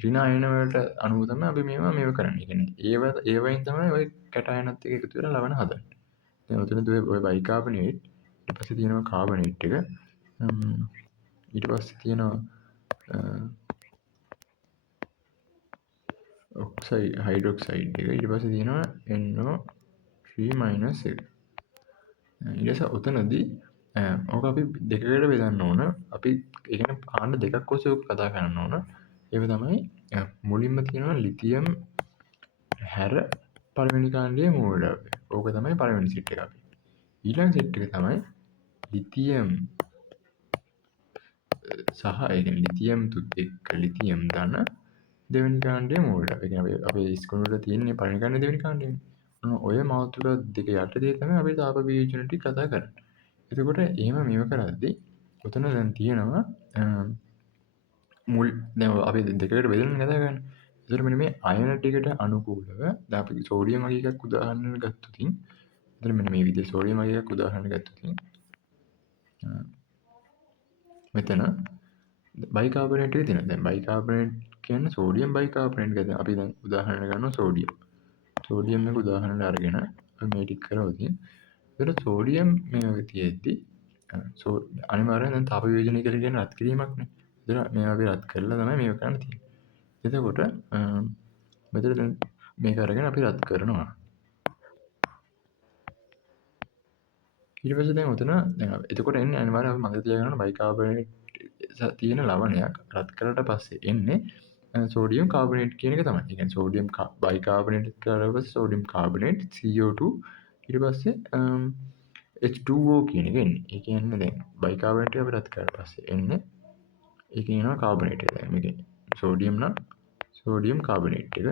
ඍණ අයන වලට අනුව තමයි අපි මේවා කරන්නේ. ඒ කියන්නේ ඒවයින් තමයි ওই කැටයනත් එක්ක එකතු වෙලා ලවණ හදන්නේ. දැන් උතනදී ඔය බයිකාබනේට්, ඊට පස්සේ තියෙනවා කාබනේට් එක, ඊට පස්සේ තියෙනවා ඔක්සයිඩ් හයිඩ්‍රොක්සයිඩ් එක, ඊට පස්සේ තියෙනවා NO3- එක. ඊට පස්සේ උතනදී ඕක අපි දෙකකට බෙදන්න ඕන. අපි ඒ කියන්නේ කාණ්ඩ දෙකක් ඔස්සේ කතා කරන්න ඕන. ඒක තමයි මුලින්ම තියෙනවා ලිතියම් හැර පළවෙනි කාණ්ඩයේ මූලද්‍රව්‍ය. ඕක තමයි පළවෙනි සෙට් එක අපි. ඊළඟ සෙට් එක තමයි ලිතියම් සහ ඒ කියන්නේ ලිතියම්තුත් එක්ක ලිතියම් ධන දෙවෙනි කාණ්ඩයේ මූලය. ඒ කියන්නේ අපේ ඉස්කෝලේ වල තියෙන්නේ පළවෙනි කාණ්ඩේ දෙවෙනි කාණ්ඩේනේ. ඔය මාතෘකා දෙක යටතේ තමයි අපි තාප විවේචන ටික කතා කරන්නේ. එතකොට එහෙම මේව කරද්දී ඔතන දැන් තියෙනවා මුල් දැන් අපි දෙකකට බෙදලා කතා කරන්නේ. ඒතර මෙන්න මේ අයන ටිකට අනුකූලව දැන් අපි සෝඩියම් වගේ එකක් උදාහරණයක් ගත්තොතින් එතන මෙන්න මේ විදිහේ සෝඩියම් වගේ එකක් උදාහරණයක් ගත්තොතින් මෙතන බයිකාබනේට් එක තියෙනවා. දැන් බයිකාබනේට් කියන්නේ සෝඩියම් බයිකාබනේට් එක. අපි දැන් උදාහරණ ගන්නවා සෝඩියම්. සෝඩියම් එක උදාහරණයක් අරගෙන අපි මේ ටික කරවදී එතකොට සෝඩියම් මේ වගේ තියෙද්දි අනිවාර්යෙන් දැන් තාප විවේචනය කියලා කියන්නේ රත් කිරීමක්නේ. එතන මේවා අපි රත් කරලා තමයි මේක කරන්න තියෙන්නේ. එතකොට මෙතන දැන් මේක අරගෙන අපි රත් කරනවා. ඊට පස්සේ දැන් උතන දැන් එතකොට එන්නේ අනිවාර්යයෙන් අපි මතක තියාගන්න ඕන බයිකාබනේට් තියෙන ලවණයක් රත් කරලා පස්සේ එන්නේ සෝඩියම් කාබනේට් කියන එක තමයි. ඒ කියන්නේ සෝඩියම් බයිකාබනේට් කරලා පස්සේ සෝඩියම් කාබනේට් CO2 ඊට පස්සේ H2O කියන එක එන්නේ. ඒ කියන්නේ දැන් බයිකාබනේට් එක අපි රත් කරලා පස්සේ එන්නේ ඒක කියනවා කාබනේට් එක. දැන් මේකේ සෝඩියම් නම් සෝඩියම් කාබනේට් එක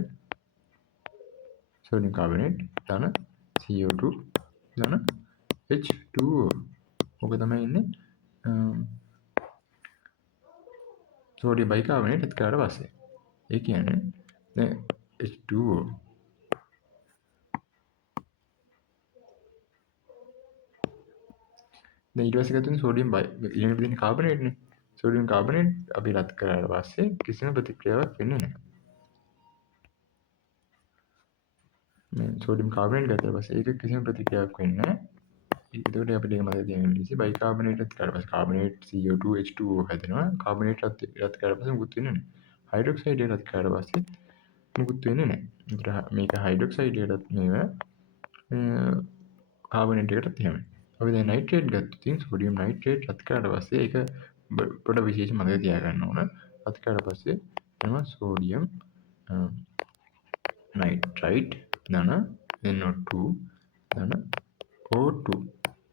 සෝඩියම් කාබනේට් ධන CO2 ධන H2O. ඔක තමයි ඉන්නේ සෝඩියම් බයිකාබනේට් රත් කරලා පස්සේ. ඒ කියන්නේ දැන් H2O දැන් ඊට පස්සේ ගත්තොත් සෝඩියම් ඊළඟට තියෙන කාබනේට්නේ. සෝඩියම් කාබනේට් අපි රත් කරලා පස්සේ කිසිම ප්‍රතික්‍රියාවක් වෙන්නේ නැහැ. මේ සෝඩියම් කාබනේට් ගත්තා පස්සේ ඒක කිසිම ප්‍රතික්‍රියාවක් වෙන්නේ නැහැ. එතකොට අපිට ඒක මතක තියාගන්න ලීසි බයිකාබනේට් රත් කරලා පස්සේ කාබනේට් CO2 H2O හැදෙනවා. කාබනේට් රත් කරලා පස්සේ මුකුත් වෙන්නේ නැහැ. හයිඩ්‍රොක්සයිඩ් එක රත් කරලා පස්සේ මුකුත් වෙන්නේ නැහැ. ඒතර මේක හයිඩ්‍රොක්සයිඩ් එකටත් මේව කාබනේට් එකටත් එහෙමයි. අපි දැන් නයිට්‍රේට් ගත්තොත් සෝඩියම් නයිට්‍රේට් රත් කරලා පස්සේ ඒක පොඩ විශේෂ මතක තියාගන්න ඕන. රත් කරලා පස්සේ එනවා සෝඩියම් නයිට්‍රයිට් ධන NO2 ධන O2.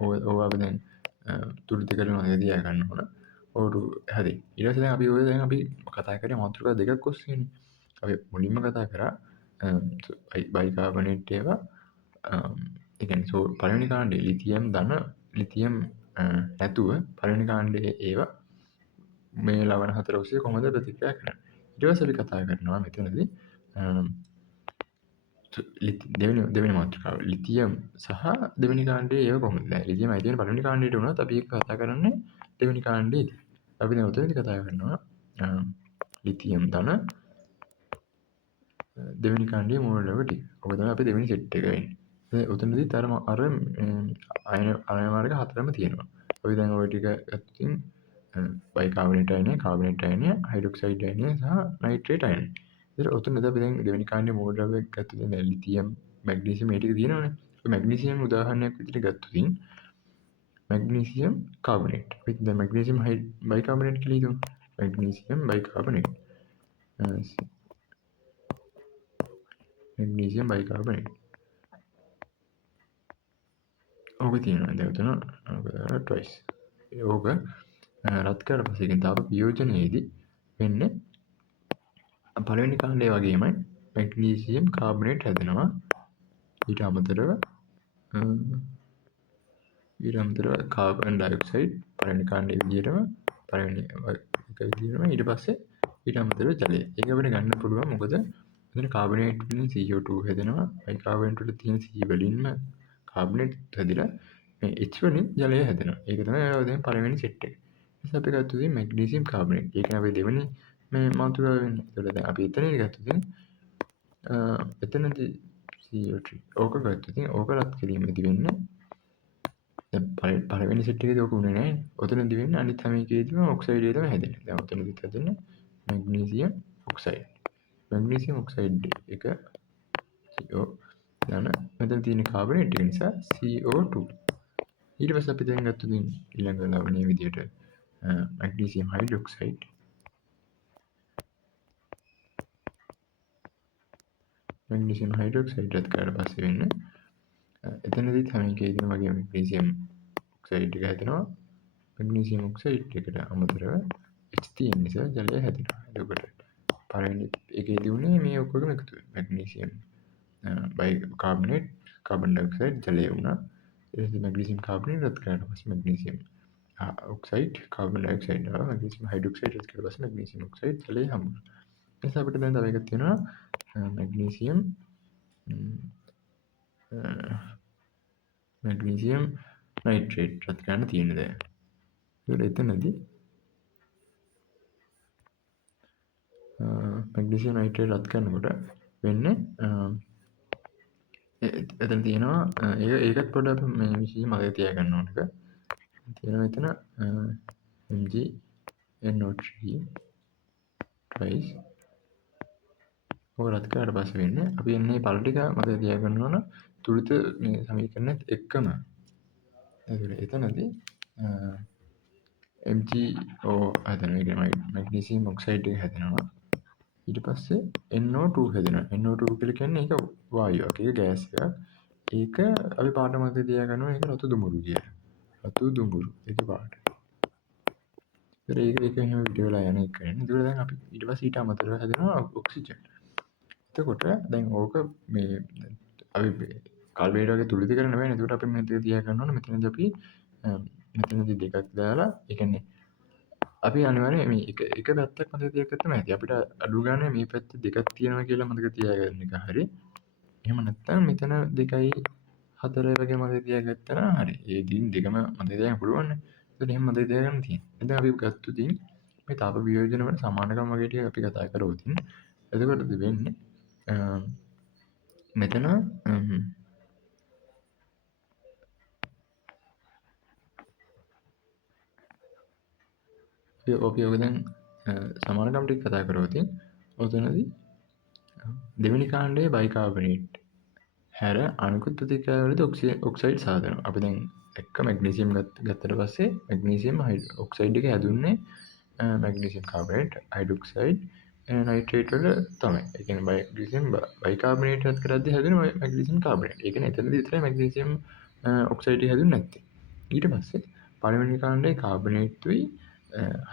ඔය අපි දැන් තුඩු දෙකම මතක තියාගන්න ඕන. O2 හරි. ඊට පස්සේ දැන් අපි ඔය දැන් අපි කතා කරේ මාතෘකා දෙකක් ඔස්සේනේ. අපි මුලින්ම කතා කරා බයිකාබනේට් ඒවා ඒ කියන්නේ පළවෙනි කාණ්ඩේ ලිතියම් ධන ලිතියම් නැතුව පළවෙනි කාණ්ඩයේ ඒවා මේ ලවණ හතර ඔස්සේ කොහොමද ප්‍රතික්‍රියා කරන්නේ. ඊට පස්සේ අපි කතා කරනවා මෙතනදී දෙවෙනි මාතෘකාව ලිතියම් සහ දෙවෙනි කාණ්ඩයේ ඒවා කොහොමද. දැන් ලිතියම් අයි තියෙන පළවෙනි කාණ්ඩයට වුණත් අපි ඒක කතා කරන්නේ දෙවෙනි කාණ්ඩයේදී. අපි දැන් උතනදී කතා කරනවා ලිතියම් ධන දෙවෙනි කාණ්ඩයේ මූලක ටික. ඔක තමයි අපි දෙවෙනි සෙට් එක වෙන්නේ. උතනදීත් අර අයන මාර්ග හතරම තියෙනවා. අපි දැන් ওই ටික ගත්තොත් බයිකාබනේට් අයනය, කාබනේට් අයනය, හයිඩ්‍රොක්සයිඩ් අයනය සහ නයිට්‍රේට් අයනය. ඒතර ඔතනදී අපි දැන් දෙවෙනි කාණ්ඩයේ මූල ද්‍රව්‍ය ගත්තොත් දැන් ලිතියම්, මැග්නීසියම් මේ ටික තියෙනවනේ. ඔය මැග්නීසියම් උදාහරණයක් විදිහට ගත්තොත් මැග්නීසියම් කාබනේට්. අපි දැන් මැග්නීසියම් බයිකාබනේට් කියලා හිතමු. Magnesium bicarbonate. Magnesium bicarbonate. ඕක තියෙනවා. දැන් උතන ට්වයිස්. ඕක රත් කරලා පස්සේ කියන තාප වියෝජනයේදී වෙන්නේ පළවෙනි කාණ්ඩය වගේමයි මැග්නීසියම් කාබනේට් හැදෙනවා. ඊට අමතරව කාබන් ඩයොක්සයිඩ් පළවෙනි කාණ්ඩයේ විදිහටම පළවෙනි එක විදිහටම ඊට පස්සේ ඊට අමතරව ජලය. ඒක අපිට ගන්න පුළුවන් මොකද මෙතන කාබනේට් වලින් CO2 හැදෙනවා. බයිකාබනේට් වල තියෙන C වලින්ම කාබනේට් හැදිලා මේ H වලින් ජලය හැදෙනවා. ඒක තමයි දැන් පළවෙනි සෙට් එක. ඊට අපි ගත්තොත් මැග්නීසියම් කාබනේට්. ඒක නේ අපි දෙවෙනි මේ මාතෘකාව වෙන්නේ. ඒතකොට දැන් අපි එතනදී ගත්තොත් එතනදී CO3 ඕක ගත්තොත් ඕක රත් කිරීමේදී වෙන්නේ දැන් පළවෙනි සෙට් එකේදී ඕක උනේ නැහැ. ඔතනදී වෙන්නේ අනිත් හැම එකේදීම ඔක්සයිඩ් එක තමයි හැදෙන්නේ. දැන් ඔතනදිත් හැදෙන්නේ මැග්නීසියම් ඔක්සයිඩ්. මැග්නීසියම් ඔක්සයිඩ් එක CO ධන මෙතන තියෙන කාබනේට් එක නිසා CO2. ඊට පස්සේ අපි දැන් ගත්තොත් ඊළඟ ලවණයේ විදිහට මැග්නීසියම් හයිඩ්‍රොක්සයිඩ් මැග්නීසියම් හයිඩ්‍රොක්සයිඩ් රත් කරලා පස්සේ වෙන්නේ එතනදිත් හැම එකේදීම වගේ මැග්නීසියම් ඔක්සයිඩ් එක හැදෙනවා. මැග්නීසියම් ඔක්සයිඩ් එකට අමතරව H තියෙන නිසා ජලය හැදෙනවා. එතකොට පළවෙනි එකේදී උනේ මේ ඔක්කොගේම එකතුව. මැග්නීසියම් බයිකාබනේට්, කාබන් ඩයොක්සයිඩ් ජලය වුණා. ඊට පස්සේ මැග්නීසියම් කාබනේට් රත් කරාට පස්සේ මැග්නීසියම් ඔක්සයිඩ්, කාබන් ඩයොක්සයිඩ් ආවා. මැග්නීසියම් හයිඩ්‍රොක්සයිඩ් රත් කරාට පස්සේ මැග්නීසියම් ඔක්සයිඩ් ජලය හම්බුනා. ඒ නිසා අපිට දැන් තව එකක් තියෙනවා මැග්නීසියම් නයිට්‍රේට් රත් කරන්න තියෙන දැන්. ඒකට එතනදී මැග්නීසියම් නයිට්‍රේට් රත් කරනකොට වෙන්නේ එතන තියෙනවා ඒකත් පොඩ්ඩක් මේ විශේෂ මතක තියාගන්න ඕන එක. තියෙනවා එතන MgNO3 twice ඔක රත් කරාට පස්සේ වෙන්නේ අපි එන්නේ පළ ටික මතක තියාගන්න ඕන තුලිත මේ සමීකරණෙත් එක්කම. එතනදී MgO හදනවා. ඒ කියන්නේ මැග්නීසියම් ඔක්සයිඩ් එක හැදෙනවා. ඊට පස්සේ NO2 හැදෙනවා. NO2 කියලා කියන්නේ ඒක වායුවක්. ඒක ගෑස් එකක්. ඒක අපි පාට මතක තියාගන්න ඕනේ ඒක රතු දුමුරු කියලා. රතු දුමුරු ඒක පාට. ඒක එහෙම විදිහලා යන එක කරන්නේ. ඒකට දැන් අපි ඊට පස්සේ ඊට අමතරව හැදෙනවා ඔක්සිජන්. එතකොට දැන් ඕක මේ අපි කාර්බෝහයිඩ්‍රේට් වගේ තුලිත කරන්න බෑනේ. ඒකට අපි මතක තියාගන්න ඕනේ මෙතනදී අපි මෙතනදී දෙකක් දාලා ඒ කියන්නේ අපි අනිවාර්යයෙන් මේ එක පැත්තක් මතක තියාගත්තම ඇති. අපිට අඩු ගානේ මේ පැත්තේ දෙකක් තියෙනවා කියලා මතක තියාගන්න එක හරි. එහෙම නැත්නම් මෙතන 2.4 වගේ මතක තියාගත්තා නම් හරි. ඒ දින් දෙකම මතක තියාගන්න පුළුවන් නේ. ඒත් එහෙම මතක තියාගන්න තියෙනවා. දැන් අපි ගත්ත දින් මේ තාප වියෝජන වල සමානකම් වගේ ටික අපි කතා කරවොත් එතකොටද වෙන්නේ මෙතන අපි ඔක දැන් සමානකම් ටික කතා කරවොත් ඔතනදී දෙවෙනි කාණ්ඩයේ බයිකාබනේට් හැර අනිකුත් ප්‍රතික්‍රියාවලදී ඔක්සයිඩ් සාදනවා. අපි දැන් එක මැග්නීසියම් ගත්තට පස්සේ මැග්නීසියම් ඔක්සයිඩ් එක හැදුන්නේ මැග්නීසියම් කාබනේට්, හයිඩ්‍රොක්සයිඩ්, නයිට්‍රේට් වල තමයි. ඒ කියන්නේ මැග්නීසියම් බයිකාබනේට් එකත් කරද්දී හැදෙන මැග්නීසියම් කාබනේට්. ඒ කියන්නේ එතනදී විතරයි මැග්නීසියම් ඔක්සයිඩ් එක හැදුන්නේ නැත්තේ. ඊට පස්සේ පළවෙනි කාණ්ඩයේ කාබනේට්තුයි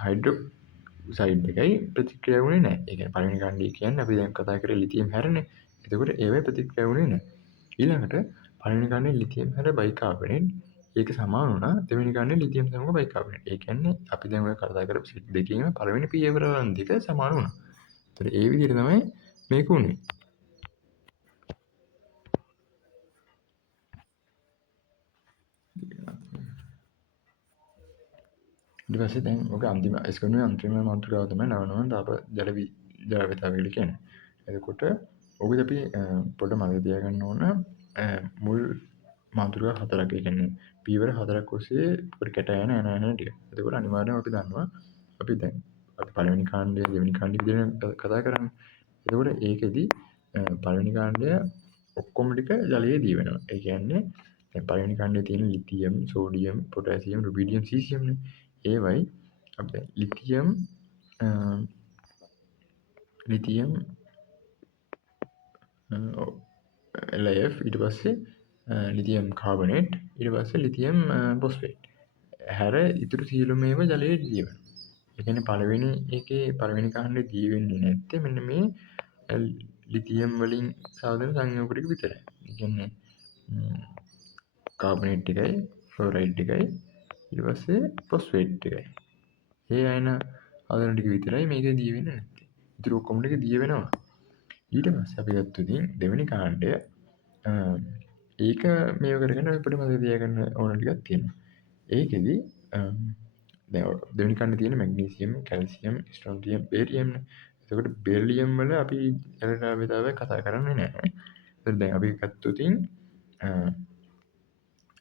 හයිඩ්‍රොක්සයිඩ් එකයි ප්‍රතික්‍රියා වුණේ නැහැ. ඒ කියන්නේ පළවෙනි කාණ්ඩය කියන්නේ අපි දැන් කතා කරේ ලිතියම් හැරනේ. එතකොට ඒවයි ප්‍රතික්‍රියා වුණේ නැහැ. ඊළඟට පළවෙනි කාණ්ඩේ ලිතියම් හැර බයිකාබනේට් ඒක සමාන වුණා දෙවෙනි කාණ්ඩේ ලිතියම් සමග බයිකාබනේට්. ඒ කියන්නේ අපි දැන් ඔය කතා කරපු සෙට් දෙකේම පළවෙනි පියවරවල් දෙක සමාන වුණා. ඒතර ඒ විදිහට තමයි මේක උනේ. ඊට පස්සේ දැන් ඔක අන්තිම ස්කෝනේ අන්තිම මාතෘකාව තමයි නවනවන තාප ජලවිතාව කියලා කියන්නේ. එතකොට ඔකද අපි පොඩ්ඩක් මතක තියාගන්න ඕන මුල් මාතෘකා හතරක්. ඒ කියන්නේ පීවර හතරක් ඔස්සේ පොඩි කැට යන ටික. එතකොට අනිවාර්යයෙන්ම අපි දන්නවා අපි දැන් අපි පළවෙනි කාණ්ඩය දෙවෙනි කාණ්ඩය විදිහට කතා කරන්නේ. එතකොට ඒකෙදි පළවෙනි කාණ්ඩය ඔක්කොම ටික ජලයේ දී වෙනවා. ඒ කියන්නේ දැන් පළවෙනි කාණ්ඩයේ තියෙන ලිතියම්, සෝඩියම්, පොටෑසියම්, රුබීඩියම්, සීසියම් නේ. ඒවයි අපි ලිතියම් LIF ඊට පස්සේ ලිතියම් කාබනේට් ඊට පස්සේ ලිතියම් ෆොස්ෆේට් හැර ඉතුරු සියලුම ඒවා ජලයේ දී වෙනවා. ඒ කියන්නේ පළවෙනි එකේ පළවෙනි කාණ්ඩේ දී වෙන්නේ නැත්තේ මෙන්න මේ ලිතියම් වලින් සාදන සංයෝග ටික විතරයි. ඒ කියන්නේ කාබනේට් එකයි ෆ්ලෝරයිඩ් එකයි ඊට පස්සේ ෆොස්ෆේට් එකයි. ඒ අයන ආදන ටික විතරයි මේකේ දී වෙන්නේ නැත්තේ. ඉතුරු ඔක්කොම ටික දී වෙනවා. ඊට පස්සේ අපි ගත්තොත් දෙවෙනි කාණ්ඩය ඒක මේව කරගෙන අපි පොඩි මතක තියාගන්න ඕන ටිකක් තියෙනවා. ඒකෙදි දැන් දෙවෙනි කාණ්ඩේ තියෙන මැග්නීසියම්, කැල්සියම්, ස්ට්‍රෝන්ටියම්, බේරියම් නේ. එතකොට බෙරිලියම් වල අපි ජලනාවිතාව කතා කරන්නේ නැහැ. ඒත් දැන් අපි ගත්තොත්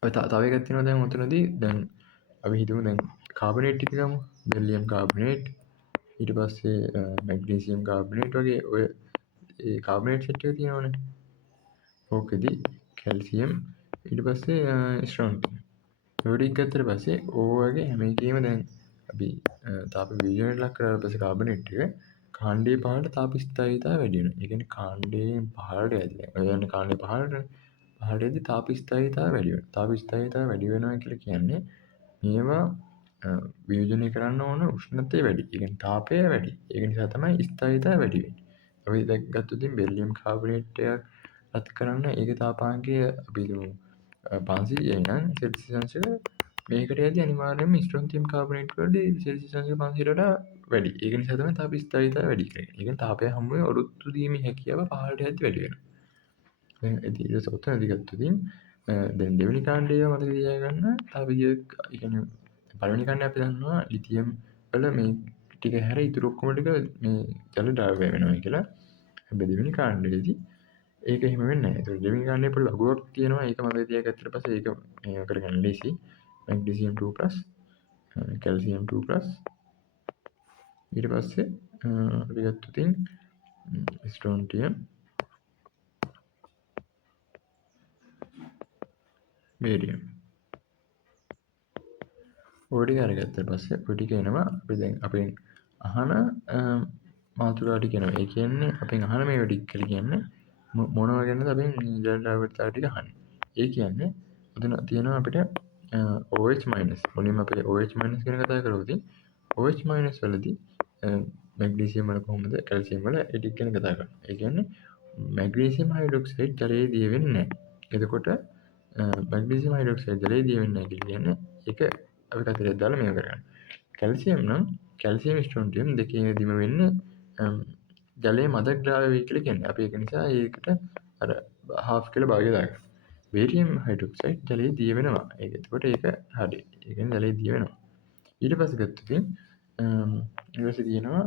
ඔය තව එකක් තියෙනවා දැන් උතනදී දැන් අපි හිතමු දැන් කාබනේට් ටික ගමු. බෙරිලියම් කාබනේට් ඊට පස්සේ මැග්නීසියම් කාබනේට් වගේ ඔය ඒ කාබනේට් සෙට් එක තියෙනවනේ. ඕකෙදි කැල්සියම් ඊට පස්සේ ස්ට්‍රෝන්ටියම්. ඔය ටික ගත්තට පස්සේ ඕවගේ හැම එකේම දැන් අපි තාප වියෝජනයට ලක් කරලා පස්සේ කාබනේට් එක කාණ්ඩයේ පහළට තාප ස්ථායීතාවය වැඩි වෙනවා. ඒ කියන්නේ කාණ්ඩයෙන් පහළට යද්දී දැන් ඔය යන්නේ කාණ්ඩයේ පහළටනේ. පහළට යද්දී තාප ස්ථායීතාවය වැඩි වෙනවා. තාප ස්ථායීතාවය වැඩි වෙනවා කියලා කියන්නේ මේවා වියෝජනය කරන්න ඕන උෂ්ණත්වය වැඩි. ඒ කියන්නේ තාපය වැඩි. ඒක නිසා තමයි ස්ථායීතාවය වැඩි වෙන්නේ. අපි දැන් ගත්තොත් බෙරිලියම් කාබනේට් එකක් රත් කරන්න ඒකේ තාපාංකය අපි හිතමු 500යි නම් සෙල්සියස් අංශක මේකට යද්දී අනිවාර්යයෙන්ම ස්ට්‍රොන්තියම් කාබනේට් වලදී සෙල්සියස් අංශක 500ට වඩා වැඩි. ඒක නිසා තමයි තාප ස්ථායීතාවය වැඩි කරන්නේ. ඒ කියන්නේ තාපය හැමුවේ ඔරොත්තු දීමේ හැකියාව පහළට යද්දී වැඩි වෙනවා. දැන් ඉතින් ඊට පස්සේ ඔතනදී ගත්තොත් දැන් දෙවෙනි කාණ්ඩය මතක තියාගන්න තව විදිහක් ඒ කියන්නේ පළවෙනි කාණ්ඩය අපි දන්නවා ලිතියම් වල මේ ටික හැර ඉතුරු ඔක්කොම ටික මේ ජල ද්‍රව්‍ය වෙනවා කියලා. හැබැයි දෙවෙනි කාණ්ඩයේදී ඒක එහෙම වෙන්නේ නැහැ. ඒතකොට දෙවෙනි කාණ්ඩයේ පොඩි ලඝුවක් තියෙනවා. ඒක මතක තියාගත්තට පස්සේ ඒක මේව කරගන්න ලේසි. මැග්නීසියම් 2+ කැල්සියම් 2+ ඊට පස්සේ අපි ගත්තොත් ස්ට්‍රොන්ටියම් බේරියම් ඔය ටික අරගත්තට පස්සේ ඔය ටික එනවා අපි දැන් අපෙන් අහන මාතෘකා ටික එනවා. ඒ කියන්නේ අපෙන් අහන මේ ටික කියලා කියන්නේ මොනවා ගැනද අපෙන් ජල ද්‍රව්‍යතාව ටික අහන්නේ. ඒ කියන්නේ ඔතන තියෙනවා අපිට OH- මුලින්ම අපි OH- ගැන කතා කරමුද? OH- වලදී මැග්නීසියම් වල කොහොමද කැල්සියම් වල ඒ ටික ගැන කතා කරනවා. ඒ කියන්නේ මැග්නීසියම් හයිඩ්‍රොක්සයිඩ් ජලයේ දිය වෙන්නේ නැහැ. එතකොට මැග්නීසියම් හයිඩ්‍රොක්සයිඩ් ජලයේ දිය වෙන්නේ නැහැ කියන්නේ ඒක අපි කතරයක් දාලා මේව කරගන්න. කැල්සියම් නම් කැල්සියම් ස්ට්‍රොන්ටියම් දෙකේදීම වෙන්නේ ජලයේ මදක් ද්‍රාව්‍ය වෙයි කියලා කියන්නේ. අපි ඒක නිසා ඒකට අර half කියලා භාගය දාගන්නවා. බේරියම් හයිඩ්‍රොක්සයිඩ් ජලයේ දිය වෙනවා. ඒක එතකොට ඒක හරි. ඒ කියන්නේ ජලයේ දිය වෙනවා. ඊට පස්සේ ගත්තොත් ඊට පස්සේ තියෙනවා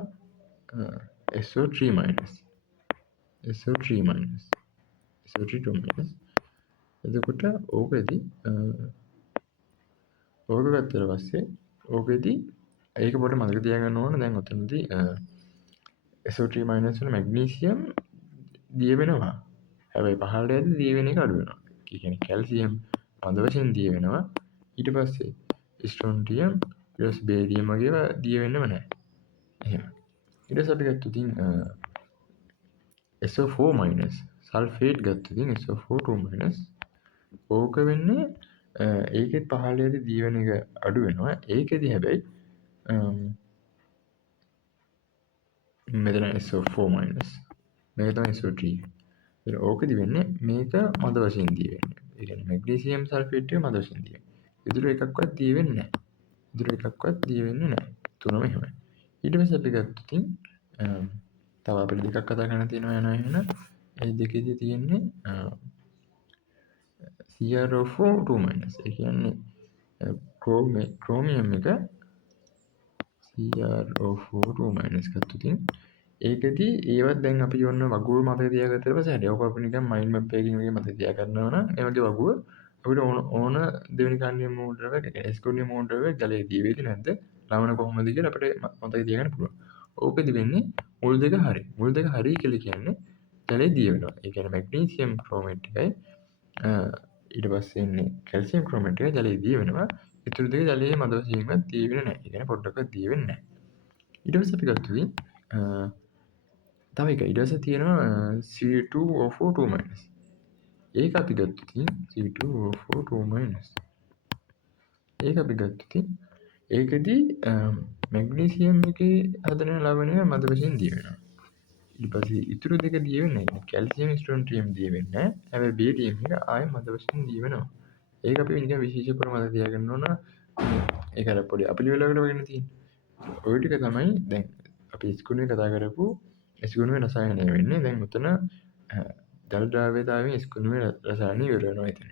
SO3-. SO3-. SO3 එතකොට ඕකෙදි ඕක ගත්තට පස්සේ ඕකෙදි ඒක පොඩ්ඩක් මතක තියාගන්න ඕන. දැන් ඔතනදී SO3- වල මැග්නීසියම් දිය වෙනවා. හැබැයි පහළට යද්දී දිය වෙන එක අඩු වෙනවා. ඒ කියන්නේ කැල්සියම් මද වශයෙන් දිය වෙනවා. ඊට පස්සේ ස්ට්‍රොන්ටියම් ඊට පස්සේ බේරියම් වගේ ඒවා දිය වෙන්නේම නැහැ. එහෙම. ඊට පස්සේ අපි ගත්තොත් SO4- සල්ෆේට් ගත්තොත් SO4 ඕක වෙන්නේ ඒකෙත් පහළ යද්දී දිය වෙන එක අඩු වෙනවා. ඒකෙදි හැබැයි මෙතන SO4- මේක තමයි SO3. ඉතින් ඕකෙදි වෙන්නේ මේක මද වශයෙන් දිය වෙන්නේ. ඒ කියන්නේ මැග්නීසියම් සල්ෆේට් එක මද වශයෙන් දිය වෙන්නේ. ඉතුරු එකක්වත් දිය වෙන්නේ නැහැ. ඉතුරු එකක්වත් දිය වෙන්නේ නැහැ. තුනම එහෙමයි. ඊට පස්සේ අපි ගත්තොත් තව අපිට දෙකක් කතා කරන්න තියෙනවා යනවා එහෙනම් ඒ දෙකේදී තියෙන්නේ CrO4 2-. ඒ කියන්නේ ක්‍රෝමියම් එක CrO4 2- ගත්තොත් ඒකෙදි ඒවත් දැන් අපි ඔන්න වගුව මතක තියාගත්තට පස්සේ හරි. ඔක අපි නිකන් මයින්ඩ් මැප් එකකින් වගේ මතක තියා ගන්නවා නම් මේ වගේ වගුව අපිට ඕන දෙවෙනි කාණ්ඩයේ මූලද්‍රව්‍යයක් ඒ කියන්නේ ස්කොඩියම් මූලද්‍රව්‍යයක් ජලයේ දිය වේද නැද්ද? ලවණ කොහොමද කියලා අපිට මතක තියාගන්න පුළුවන්. ඕකෙදි වෙන්නේ මුල් දෙක හරි. මුල් දෙක හරි කියලා කියන්නේ ජලයේ දිය වෙනවා. ඒ කියන්නේ මැග්නීසියම් ක්‍රෝමේට් එකයි ඊට පස්සේ එන්නේ කැල්සියම් ක්‍රෝමේට් එක ජලයේ දිය වෙනවා. ඉතුරු දෙක ජලයේ මද වශයෙන්වත් දිය වෙන්නේ නැහැ. ඒ කියන්නේ පොඩ්ඩක්වත් දිය වෙන්නේ නැහැ. ඊට පස්සේ අපි ගත්තොත් තව එක ඊට පස්සේ තියෙනවා C2O4 2-. ඒක අපි ගත්තොත් C2O4 2-. ඒක අපි ගත්තොත් ඒකෙදි මැග්නීසියම් එකේ හදන ලවණය මද වශයෙන් දිය වෙනවා. ඊට පස්සේ ඉතුරු දෙක දිය වෙන්නේ නැහැ. කැල්සියම් ස්ට්‍රොන්ටියම් දිය වෙන්නේ නැහැ. හැබැයි බේරියම් එක ආයෙ මද වශයෙන් දිය වෙනවා. ඒක අපි නිකන් විශේෂ කොට මතක තියාගන්න ඕන. ඒක අර පොඩි අපිලිවෙලකට වගේ තියෙන්නේ. ඔය ටික තමයි දැන් අපි ඉස්කෝලේ කතා කරපු ඉස්කෝලේ රසායනය වෙන්නේ. දැන් උතන ජල ද්‍රව්‍යතාවයෙන් ඉස්කෝලේ රසායනය ඉවර වෙනවා එතන.